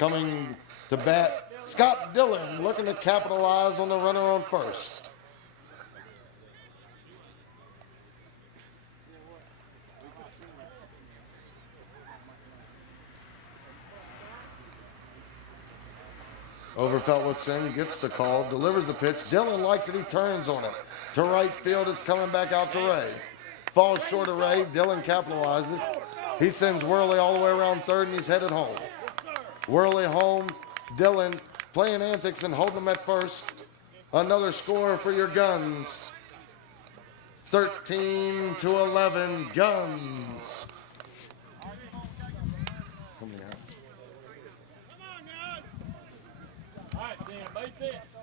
Coming to bat, Scott Dillon looking to capitalize on the runner on first. Overfelt looks in, gets the call, delivers the pitch. Dillon likes it, he turns on it. To right field, it's coming back out to Ray. Falls short of Ray, Dillon capitalizes. He sends Worley all the way around third and he's headed home. Worley home, Dillon playing antics and holding him at first. Another score for your Guns. 13-11, Guns.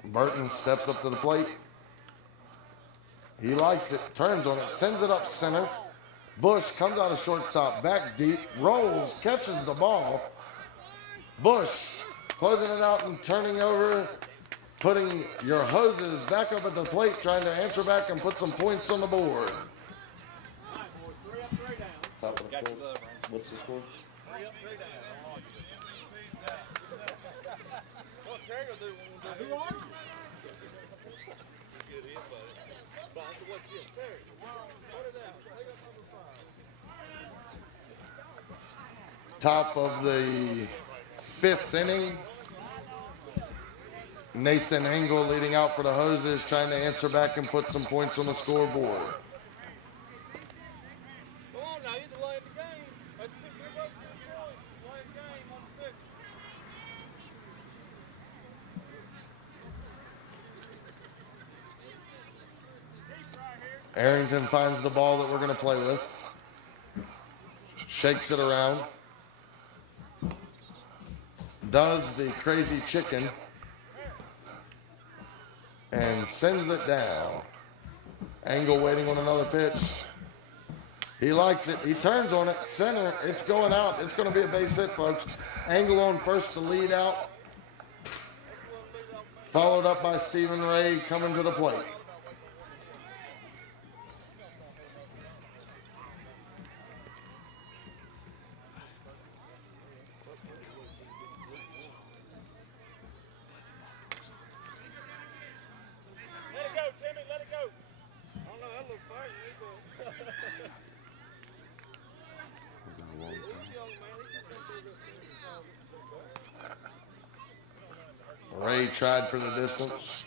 Burton steps up to the plate. He likes it, turns on it, sends it up center. Bush comes out of shortstop, back deep, rolls, catches the ball. Bush closing it out and turning over, putting your hoses back up at the plate, trying to answer back and put some points on the board. Top of the fourth. What's the score? Who are you? Top of the fifth inning. Nathan Engel leading out for the Hoses, trying to answer back and put some points on the scoreboard. Come on now, you're delaying the game. Let's keep your vote control. Delay the game on the fix. Arrington finds the ball that we're going to play with. Shakes it around. Does the crazy chicken. And sends it down. Angle waiting on another pitch. He likes it. He turns on it. Center. It's going out. It's going to be a base hit, folks. Angle on first to lead out. Followed up by Stephen Ray coming to the plate. Let it go, Timmy, let it go. I don't know, that looks fire. Ray tried for the distance.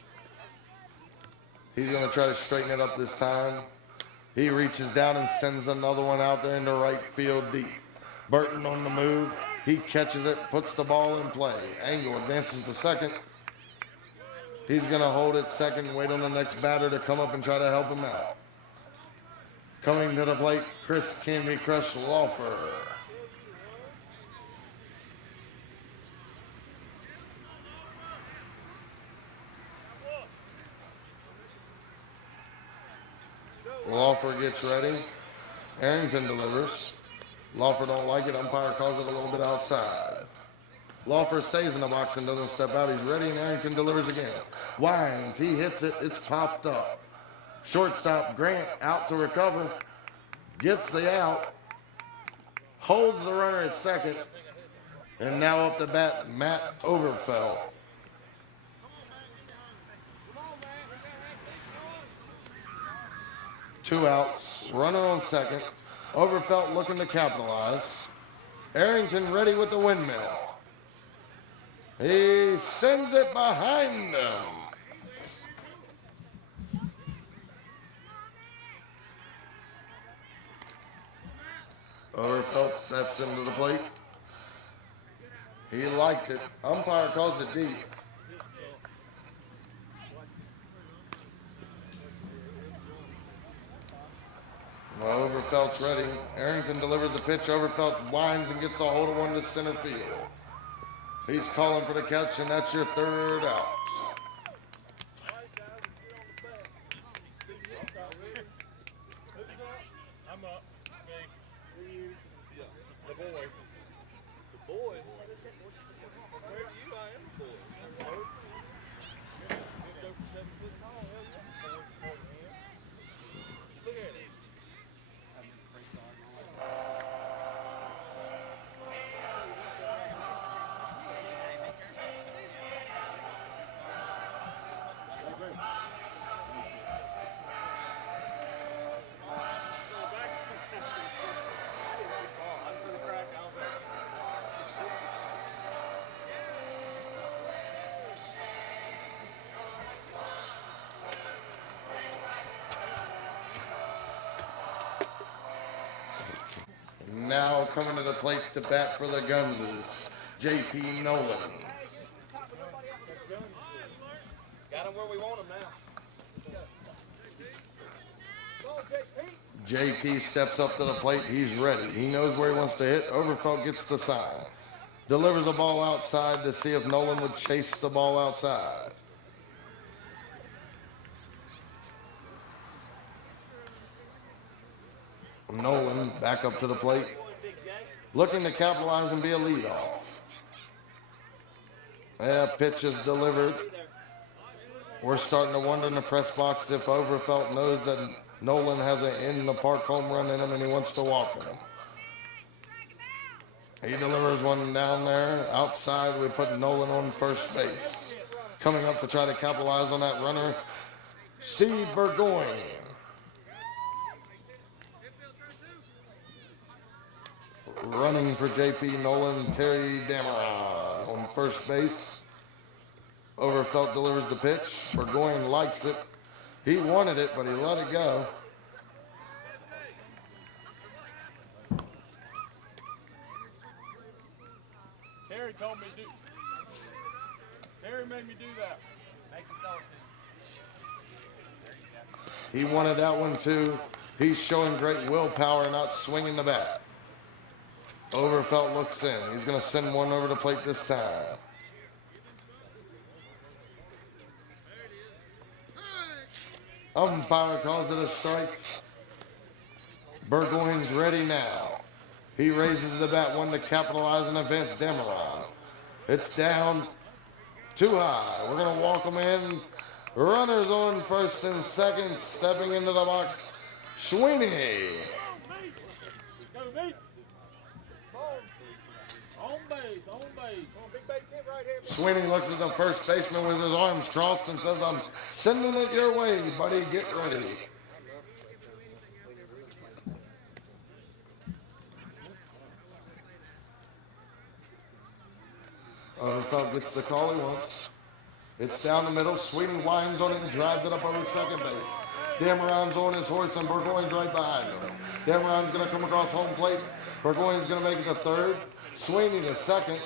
He's going to try to straighten it up this time. He reaches down and sends another one out there into right field deep. Burton on the move. He catches it, puts the ball in play. Angle advances to second. He's going to hold it second, wait on the next batter to come up and try to help him out. Coming to the plate, Chris Candy Crush Lawfer. Lawfer gets ready. Arrington delivers. Lawfer don't like it. Umpire calls it a little bit outside. Lawfer stays in the box and doesn't step out. He's ready, and Arrington delivers again. Winds. He hits it. It's popped up. Shortstop Grant out to recover. Gets the out. Holds the runner at second. And now up to bat, Matt Overfell. Two outs, runner on second. Overfelt looking to capitalize. Arrington ready with the windmill. He sends it behind him. Overfelt steps into the plate. He liked it. Umpire calls it deep. Overfelt's ready. Arrington delivers the pitch. Overfelt winds and gets a hold of one to center field. He's calling for the catch, and that's your third out. I'm up. Okay. The boy. The boy? Where are you? I am the boy. Look at it. Now coming to the plate to bat for the Gunses, J.P. Nolan. Got him where we want him now. JT steps up to the plate. He's ready. He knows where he wants to hit. Overfelt gets the sign. Delivers a ball outside to see if Nolan would chase the ball outside. Nolan back up to the plate. Looking to capitalize and be a leadoff. Yeah, pitch is delivered. We're starting to wonder in the press box if Overfelt knows that Nolan has an in-the-park home run in him and he wants to walk him. He delivers one down there. Outside, we put Nolan on first base. Coming up to try to capitalize on that runner, Steve Burgoyne. Running for J.P. Nolan, Terry Dameron on first base. Overfelt delivers the pitch. Burgoyne likes it. He wanted it, but he let it go. Terry told me to do. Terry made me do that. Make him talk to He wanted that one too. He's showing great willpower, not swinging the bat. Overfelt looks in. He's going to send one over the plate this time. Umpire calls it a strike. Burgoyne's ready now. He raises the bat one to capitalize on Vince Dameron. It's down too high. We're going to walk him in. Runners on first and second. Stepping into the box, Sweeney. Go meet. On base, on base. Big base hit right here. Sweeney looks at the first baseman with his arms crossed and says, I'm sending it your way, buddy. Get ready. Overfelt gets the call he wants. It's down the middle. Sweeney winds on it and drives it up over second base. Dameron's on his horse and Burgoyne's right behind him. Dameron's going to come across home plate. Burgoyne's going to make it to third. Sweeney to second.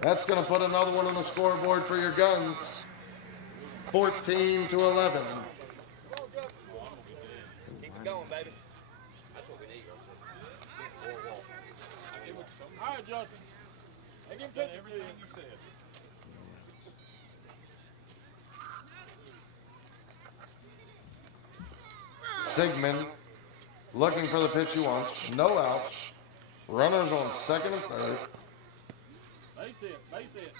That's going to put another one on the scoreboard for your Guns. 14-11. Keep it going, baby. That's what we need. All right, Justin. Make him take everything you said. Sigmund looking for the pitch he wants. No outs. Runners on second and third. Base hit, base hit.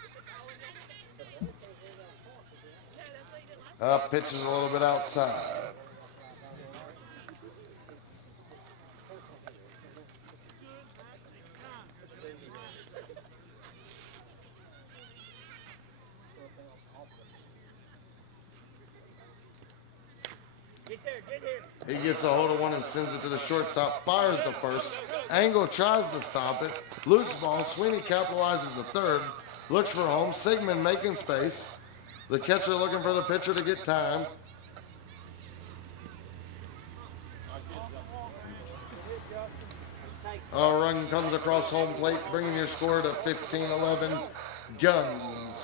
Pitch is a little bit outside. Get there, get here. He gets a hold of one and sends it to the shortstop. Fires the first. Angle tries to stop it. Loose ball. Sweeney capitalizes the third. Looks for home. Sigmund making space. The catcher looking for the pitcher to get time. A run comes across home plate, bringing your score to 15-11. Guns.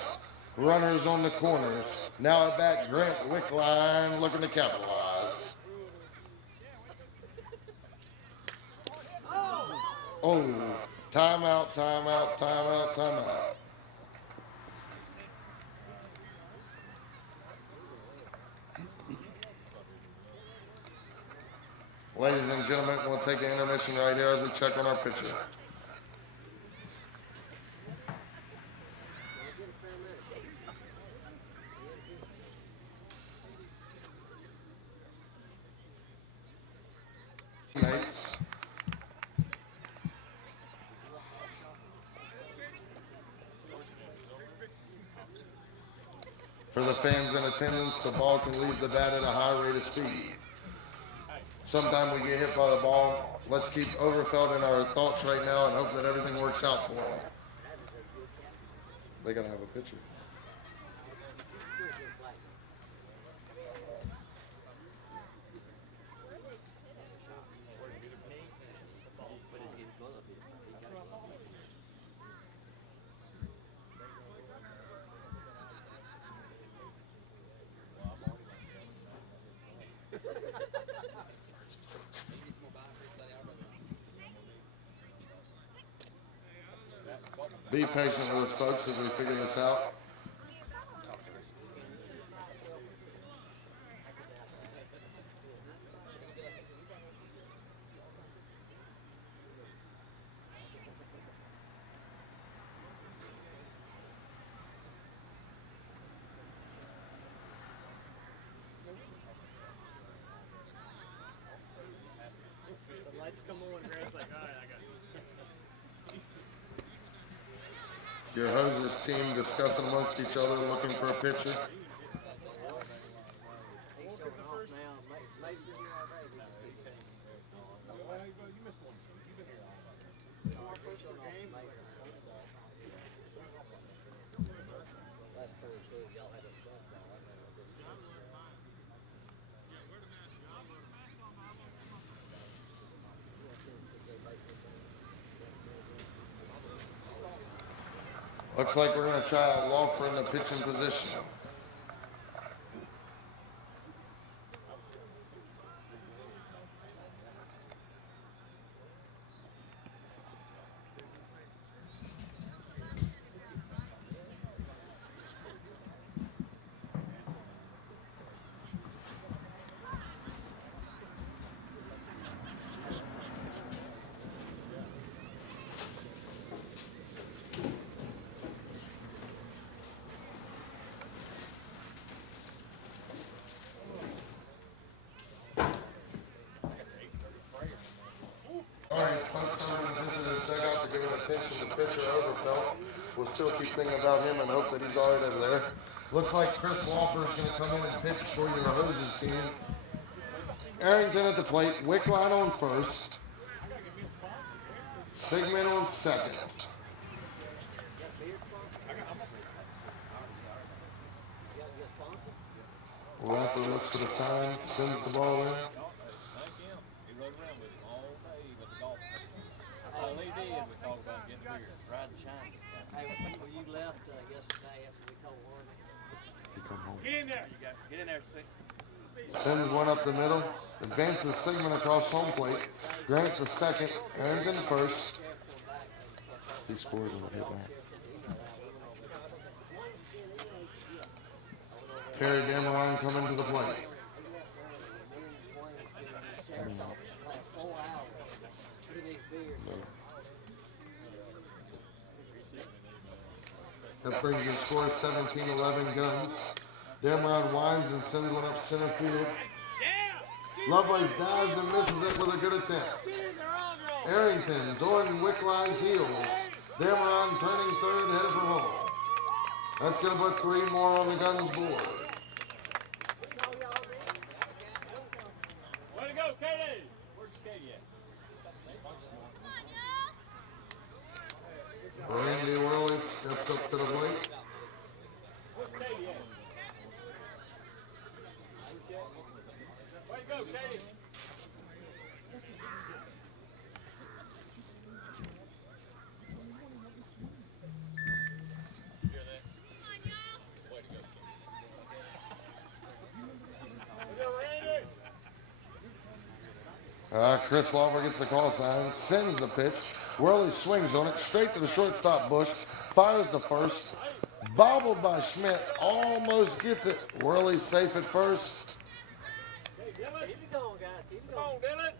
Runners on the corners. Now at bat, Grant Wickline looking to capitalize. Oh, timeout, timeout, timeout, timeout. Ladies and gentlemen, we'll take an intermission right here as we check on our pitcher. Mates. For the fans in attendance, the ball can leave the bat at a high rate of speed. Sometime we get hit by the ball. Let's keep Overfelt in our thoughts right now and hope that everything works out for them. They gotta have a pitcher. Be patient with us, folks, as we figure this out. The lights come on, Greg's like, all right, I got it. Your hoses team discussing amongst each other, looking for a pitcher. Looks like we're going to try out Lawfer in the pitching position. All right, folks, over in the visitor's dugout to give attention to pitcher Overfelt. We'll still keep thinking about him and hope that he's all right over there. Looks like Chris Lawfer is going to come in and pitch for your hoses team. Arrington at the plate, Wickline on first, Sigmund on second. Lawfer looks for the sign, sends the ball in. He rode around with it all day with the golf. All he did was talk about getting beer. Rise and shine. Hey, when you left yesterday, that's what we told Warren. He come home. Get in there, you guys. Get in there, see. Sends one up the middle, advances Sigmund across home plate. Grant the second, Arrington the first. He scored on the hit back. Perry Dameron coming to the plate. That brings your score 17-11 Guns. Dameron winds and sends one up center field. Lovelace dives and misses it with a good attempt. Arrington, Jordan Wickline's heels. Dameron turning third, headed for home. That's going to put 3 more on the Guns board. Way to go, Katie! Where's Katie at? Randy Worley steps up to the plate. Where's Katie at? Way to go, Katie! Chris Lawfer gets the call sign, sends the pitch. Worley swings on it, straight to the shortstop bush, fires the first. Bobbled by Schmidt, almost gets it. Worley safe at first. Keep it going, guys. Keep it Come going. on, Dylan!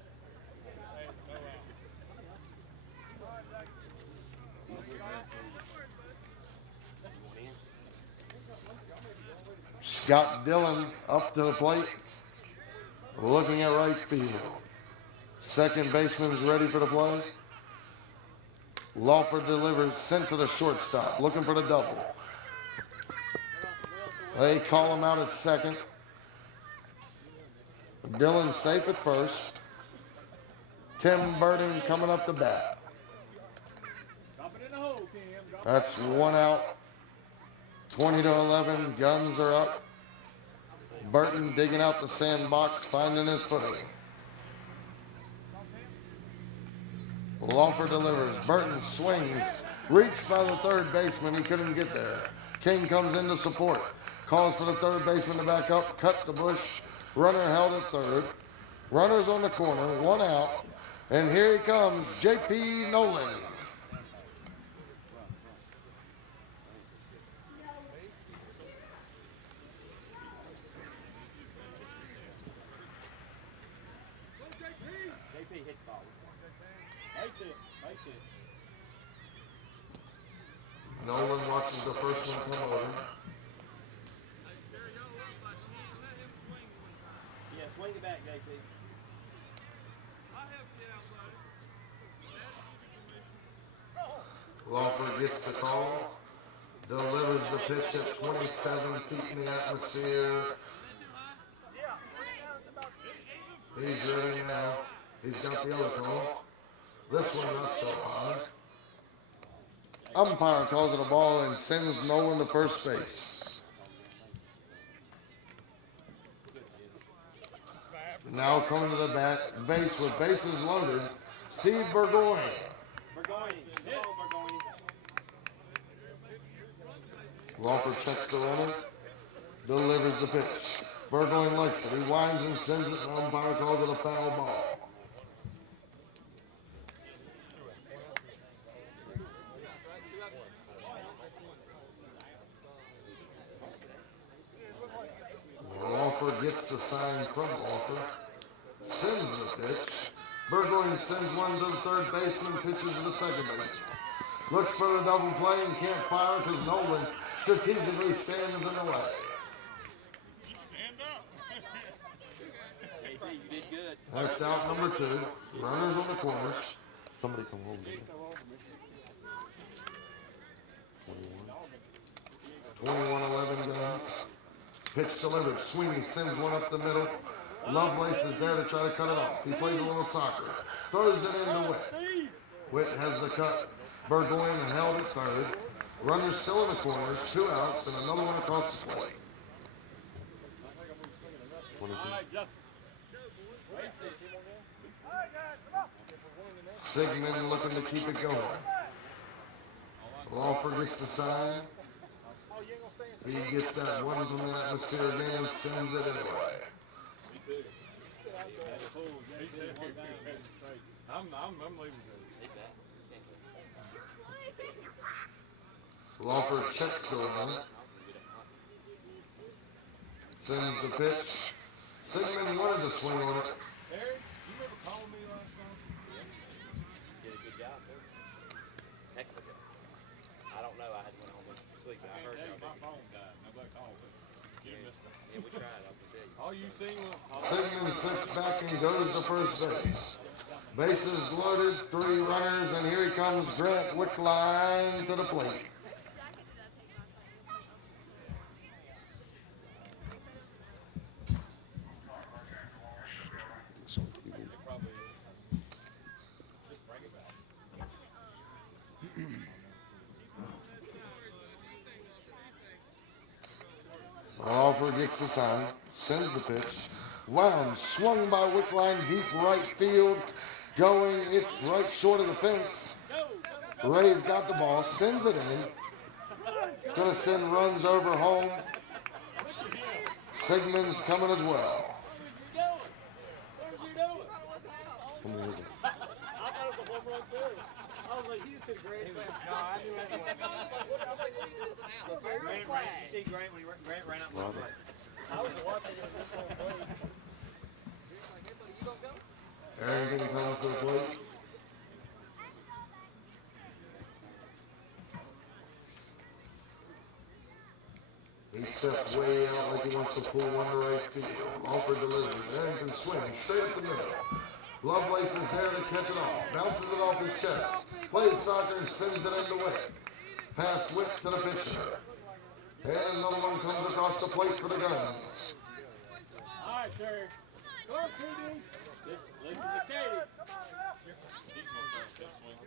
Scott Dillon up to the plate, looking at right field. Second baseman's ready for the play. Lawford delivers, sent to the shortstop, looking for the double. They call him out at second. Dillon safe at first. Tim Burton coming up the bat. Drop it in the hole, Tim. Drop That's one out. 20-11, Guns are up. Burton digging out the sandbox, finding his footing. Lawford delivers. Burton swings. Reached by the third baseman. He couldn't get there. King comes in to support. Calls for the third baseman to back up. Cut the bush. Runner held at third. Runner's on the corner. One out. And here he comes, J.P. Nolan. Nolan watches the first one come over. Yeah, swing it back, JP. Lawford gets the call, delivers the pitch at 27 feet in the atmosphere. He's ready now. He's got the other call. This one not so high. Umpire calls it a ball and sends Nolan to first base. Now coming to the base with bases loaded, Steve Burgoyne. Burgoyne. Come on, Burgoyne. Lawford checks the runner, delivers the pitch. Burgoyne likes it. He winds and sends it, and the umpire calls it a foul ball. Lawford gets the sign from Lawford, sends the pitch. Burgoyne sends one to the third baseman, pitches to the second baseman. Looks for the double play and can't fire because Nolan strategically stands in the way. Stand up. JP, you did good. That's out number 2. Runners on the corners. Somebody come over here. 21-11 guns. Pitch delivered. Sweeney sends one up the middle. Lovelace is there to try to cut it off. He plays a little soccer. Throws it into Witt. Witt has the cut. Burgoyne held at third. Runners still in the corners. 2 outs and another one across the plate. 22. Sigmund looking to keep it going. Lawford gets the sign. He gets that one from the atmosphere again, sends it anyway. I'm leaving. Lawford checks the run. Sends the pitch. Sigmund wanted to swing on it. Harry, you ever called me last night? Did a good job, too. Excellent job. I don't know. I had went home and sleep. I heard y'all My did. phone died. Nobody called me. You missed me. Yeah, we tried. I can tell you. All you seen was Sigmund sits back and goes to first base. Bases loaded, 3 runners, and here he comes Grant Wickline to the plate. It's on TV. Lawford gets the sign, sends the pitch. Wound, swung by Wickline, deep right field. Going, it's right short of the fence. Ray's got the ball, sends it in. It's going to send runs over home. Sigmund's coming as well. Come here. You see Grant when Grant ran up the Slide plate. it. Arrington comes to the plate. He steps way out like he wants to pull one to right field. Lawford delivers. Arrington swings straight up the middle. Lovelace is there to catch it off. Bounces it off his chest. Plays soccer and sends it into Witt. Pass Witt to the pitcher. And another one comes across the plate for the Guns. All right, Terry. Go on, TD. Listen to Katie.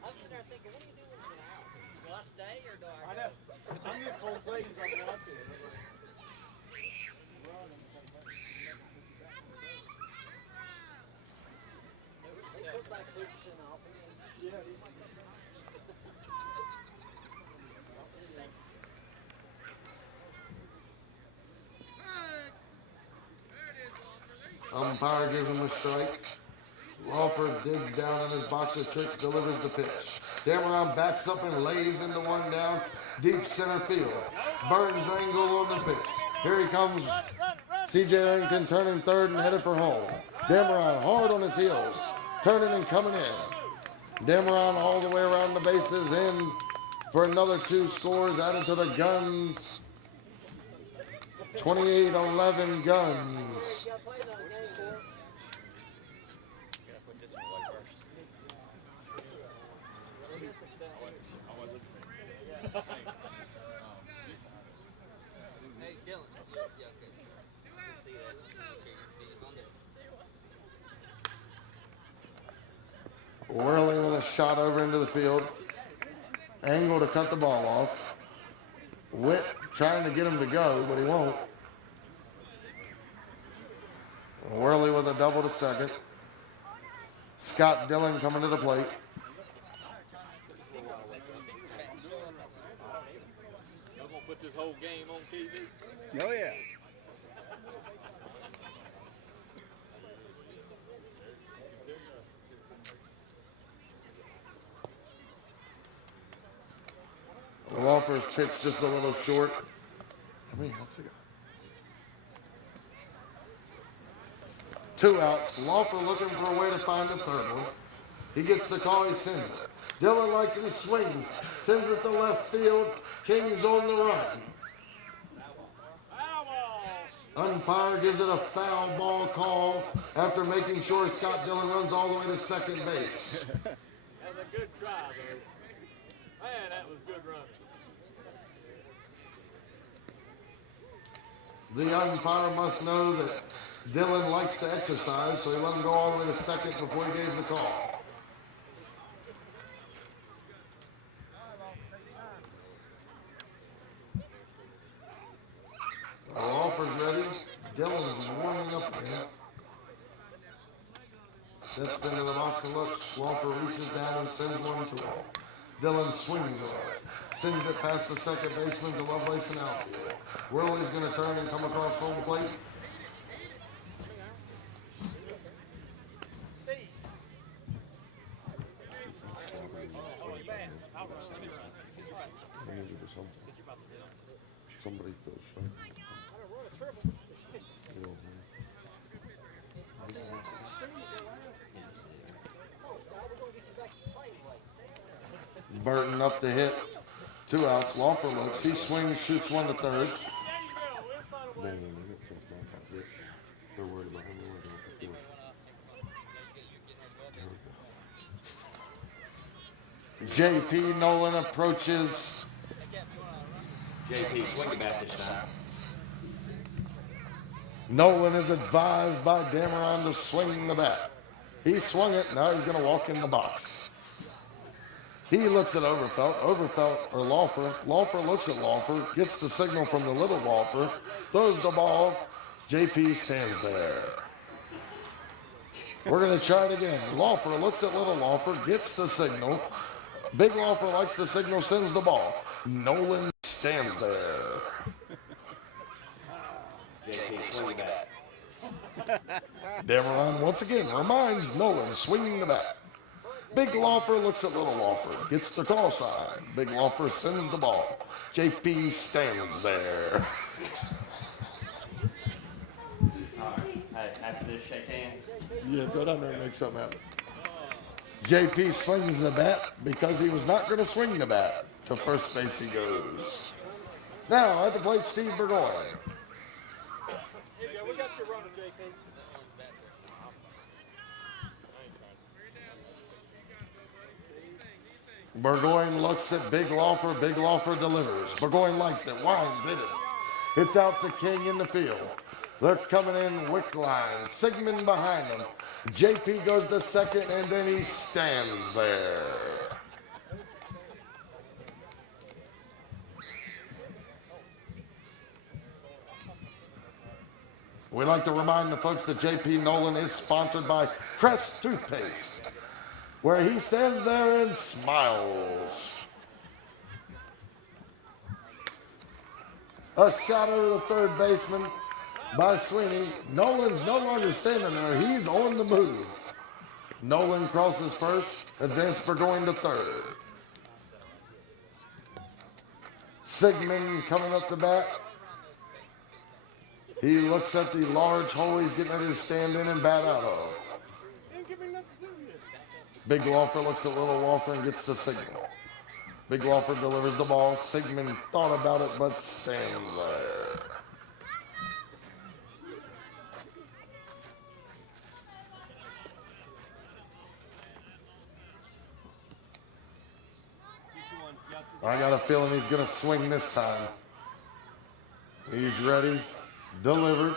I'm sitting there thinking, what are you doing in an hour? Do I stay or do I go? I'm just home plate. I'm watching. Umpire gives him a strike. Lawford digs down in his box of tricks, delivers the pitch. Dameron backs up and lays into one down, deep center field. Burns angle on the pitch. Here he comes. C.J. Arrington turning third and headed for home. Dameron hard on his heels, turning and coming in. Dameron all the way around the bases, in for another 2 scores added to the Guns. 28-11 Guns. Gotta put this one away first. Hey, Dylan. Yeah, okay. You can see that. Make sure your feet is on there. Whirling with a shot over into the field. Angle to cut the ball off. Witt trying to get him to go, but he won't. Worley with a double to second. Scott Dillon coming to the plate. Y'all gonna put this whole game on TV? Oh, yeah. Walker's pitch just a little short. How many outs they got? 2 outs. Lawfer looking for a way to find a third one. He gets the call, he sends it. Dillon likes it, he swings. Sends it to left field. King's on the run. Umpire gives it a foul ball call after making sure Scott Dillon runs all the way to second base. That was a good try, though. Man, that was good running. The umpire must know that Dillon likes to exercise, so he let him go all the way to second before he gave the call. Lawfer's ready. Dillon's warming up again. Steps into the box and looks. Lawfer reaches down and sends one to him. Dillon swings away. Sends it past the second baseman to Lovelace and outfield. Worley's going to turn and come across home plate. Somebody goes Burton up to hit. 2 outs. Lawfer looks. He swings, shoots one to third. They're worried about him. JP Nolan approaches. JP, swing the bat this time. Nolan is advised by Dameron to swing the bat. He swung it. Now he's going to walk in the box. He looks at Overfelt. Overfelt, or Lawfer. Lawfer looks at Lawfer, gets the signal from the little Lawfer, throws the ball. JP stands there. We're going to try it again. Lawfer looks at little Lawfer, gets the signal. Big Lawfer likes the signal, sends the ball. Nolan stands there. JP, swing the bat. Dameron once again reminds Nolan swinging the bat. Big Lawfer looks at little Lawfer, gets the call sign. Big Lawfer sends the ball. JP stands there. Hey, after this, shake hands. Yeah, go down there and make something happen. JP slings the bat because he was not going to swing the bat. To first base he goes. Now at the plate, Steve Burgoyne. Yeah, we got you running, JP. Burgoyne looks at Big Lawfer. Big Lawfer delivers. Burgoyne likes it, winds it. It's out to King in the field. They're coming in Wickline. Sigmund behind them. JP goes to second, and then he stands there. We'd like to remind the folks that JP Nolan is sponsored by Crest Toothpaste, where he stands there and smiles. A shot over the third baseman by Sweeney. Nolan's no longer standing there. He's on the move. Nolan crosses first, advance Burgoyne to third. Sigmund coming up the bat. He looks at the large hole he's getting ready to stand in and bat out of. Ain't giving nothing to you. Big Walfer looks at Little Walfer and gets the signal. Big Walfer delivers the ball. Sigmund thought about it, but stands there. I got a feeling he's going to swing this time. He's ready. Delivered.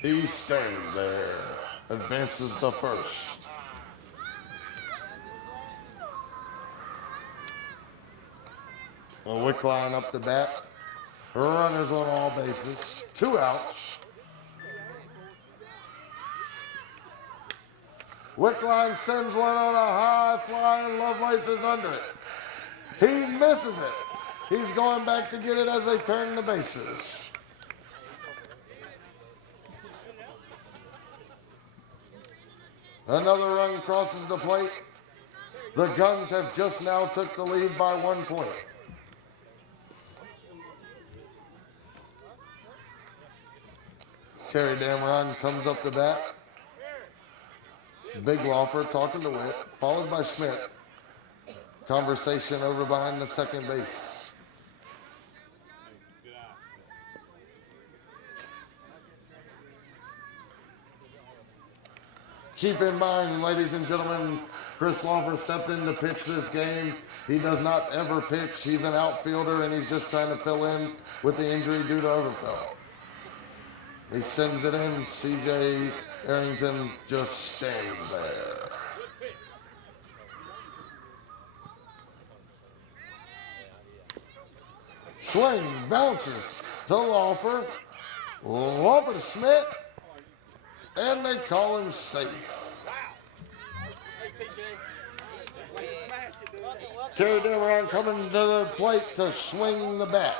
He stands there. Advances to first. A Wickline up the bat. Runners on all bases. 2 outs. Wickline sends one on a high fly and Lovelace is under it. He misses it. He's going back to get it as they turn the bases. Another run crosses the plate. The Guns have just now took the lead by 1 point. Terry Dameron comes up the bat. Big Walfer talking to Witt, followed by Schmidt. Conversation over behind the second base. Keep in mind, ladies and gentlemen, Chris Lawfer stepped in to pitch this game. He does not ever pitch. He's an outfielder, and he's just trying to fill in with the injury due to Overfell. He sends it in. C.J. Arrington just stands there. Swing, bounces to Lawfer. Lawfer to Schmidt. And they call him safe. Terry Deveron coming to the plate to swing the bat.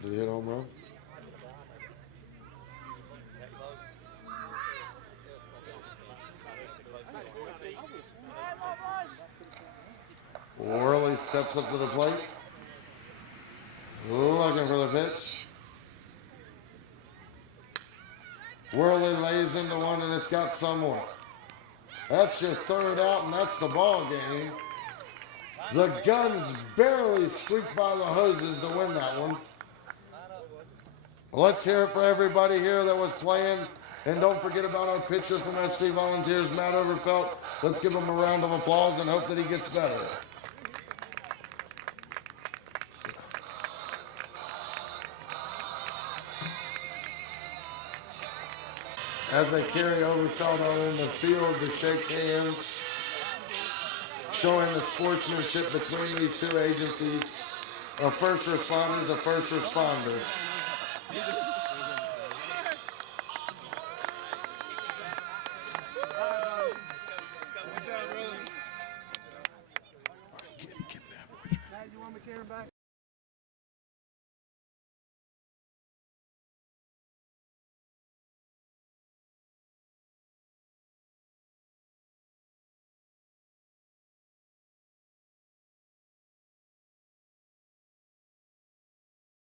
Did he hit a home run? Worley steps up to the plate. Looking for the pitch. Worley lays into one and it's got some more. That's your third out and that's the ball game. The Guns barely squeaked by the hoses to win that one. Let's hear it for everybody here that was playing. And don't forget about our pitcher from SC Volunteers, Matt Overfelt. Let's give him a round of applause and hope that he gets better. As they carry Overfelt out in the field to shake hands, showing the sportsmanship between these two agencies. A first responder is a first responder.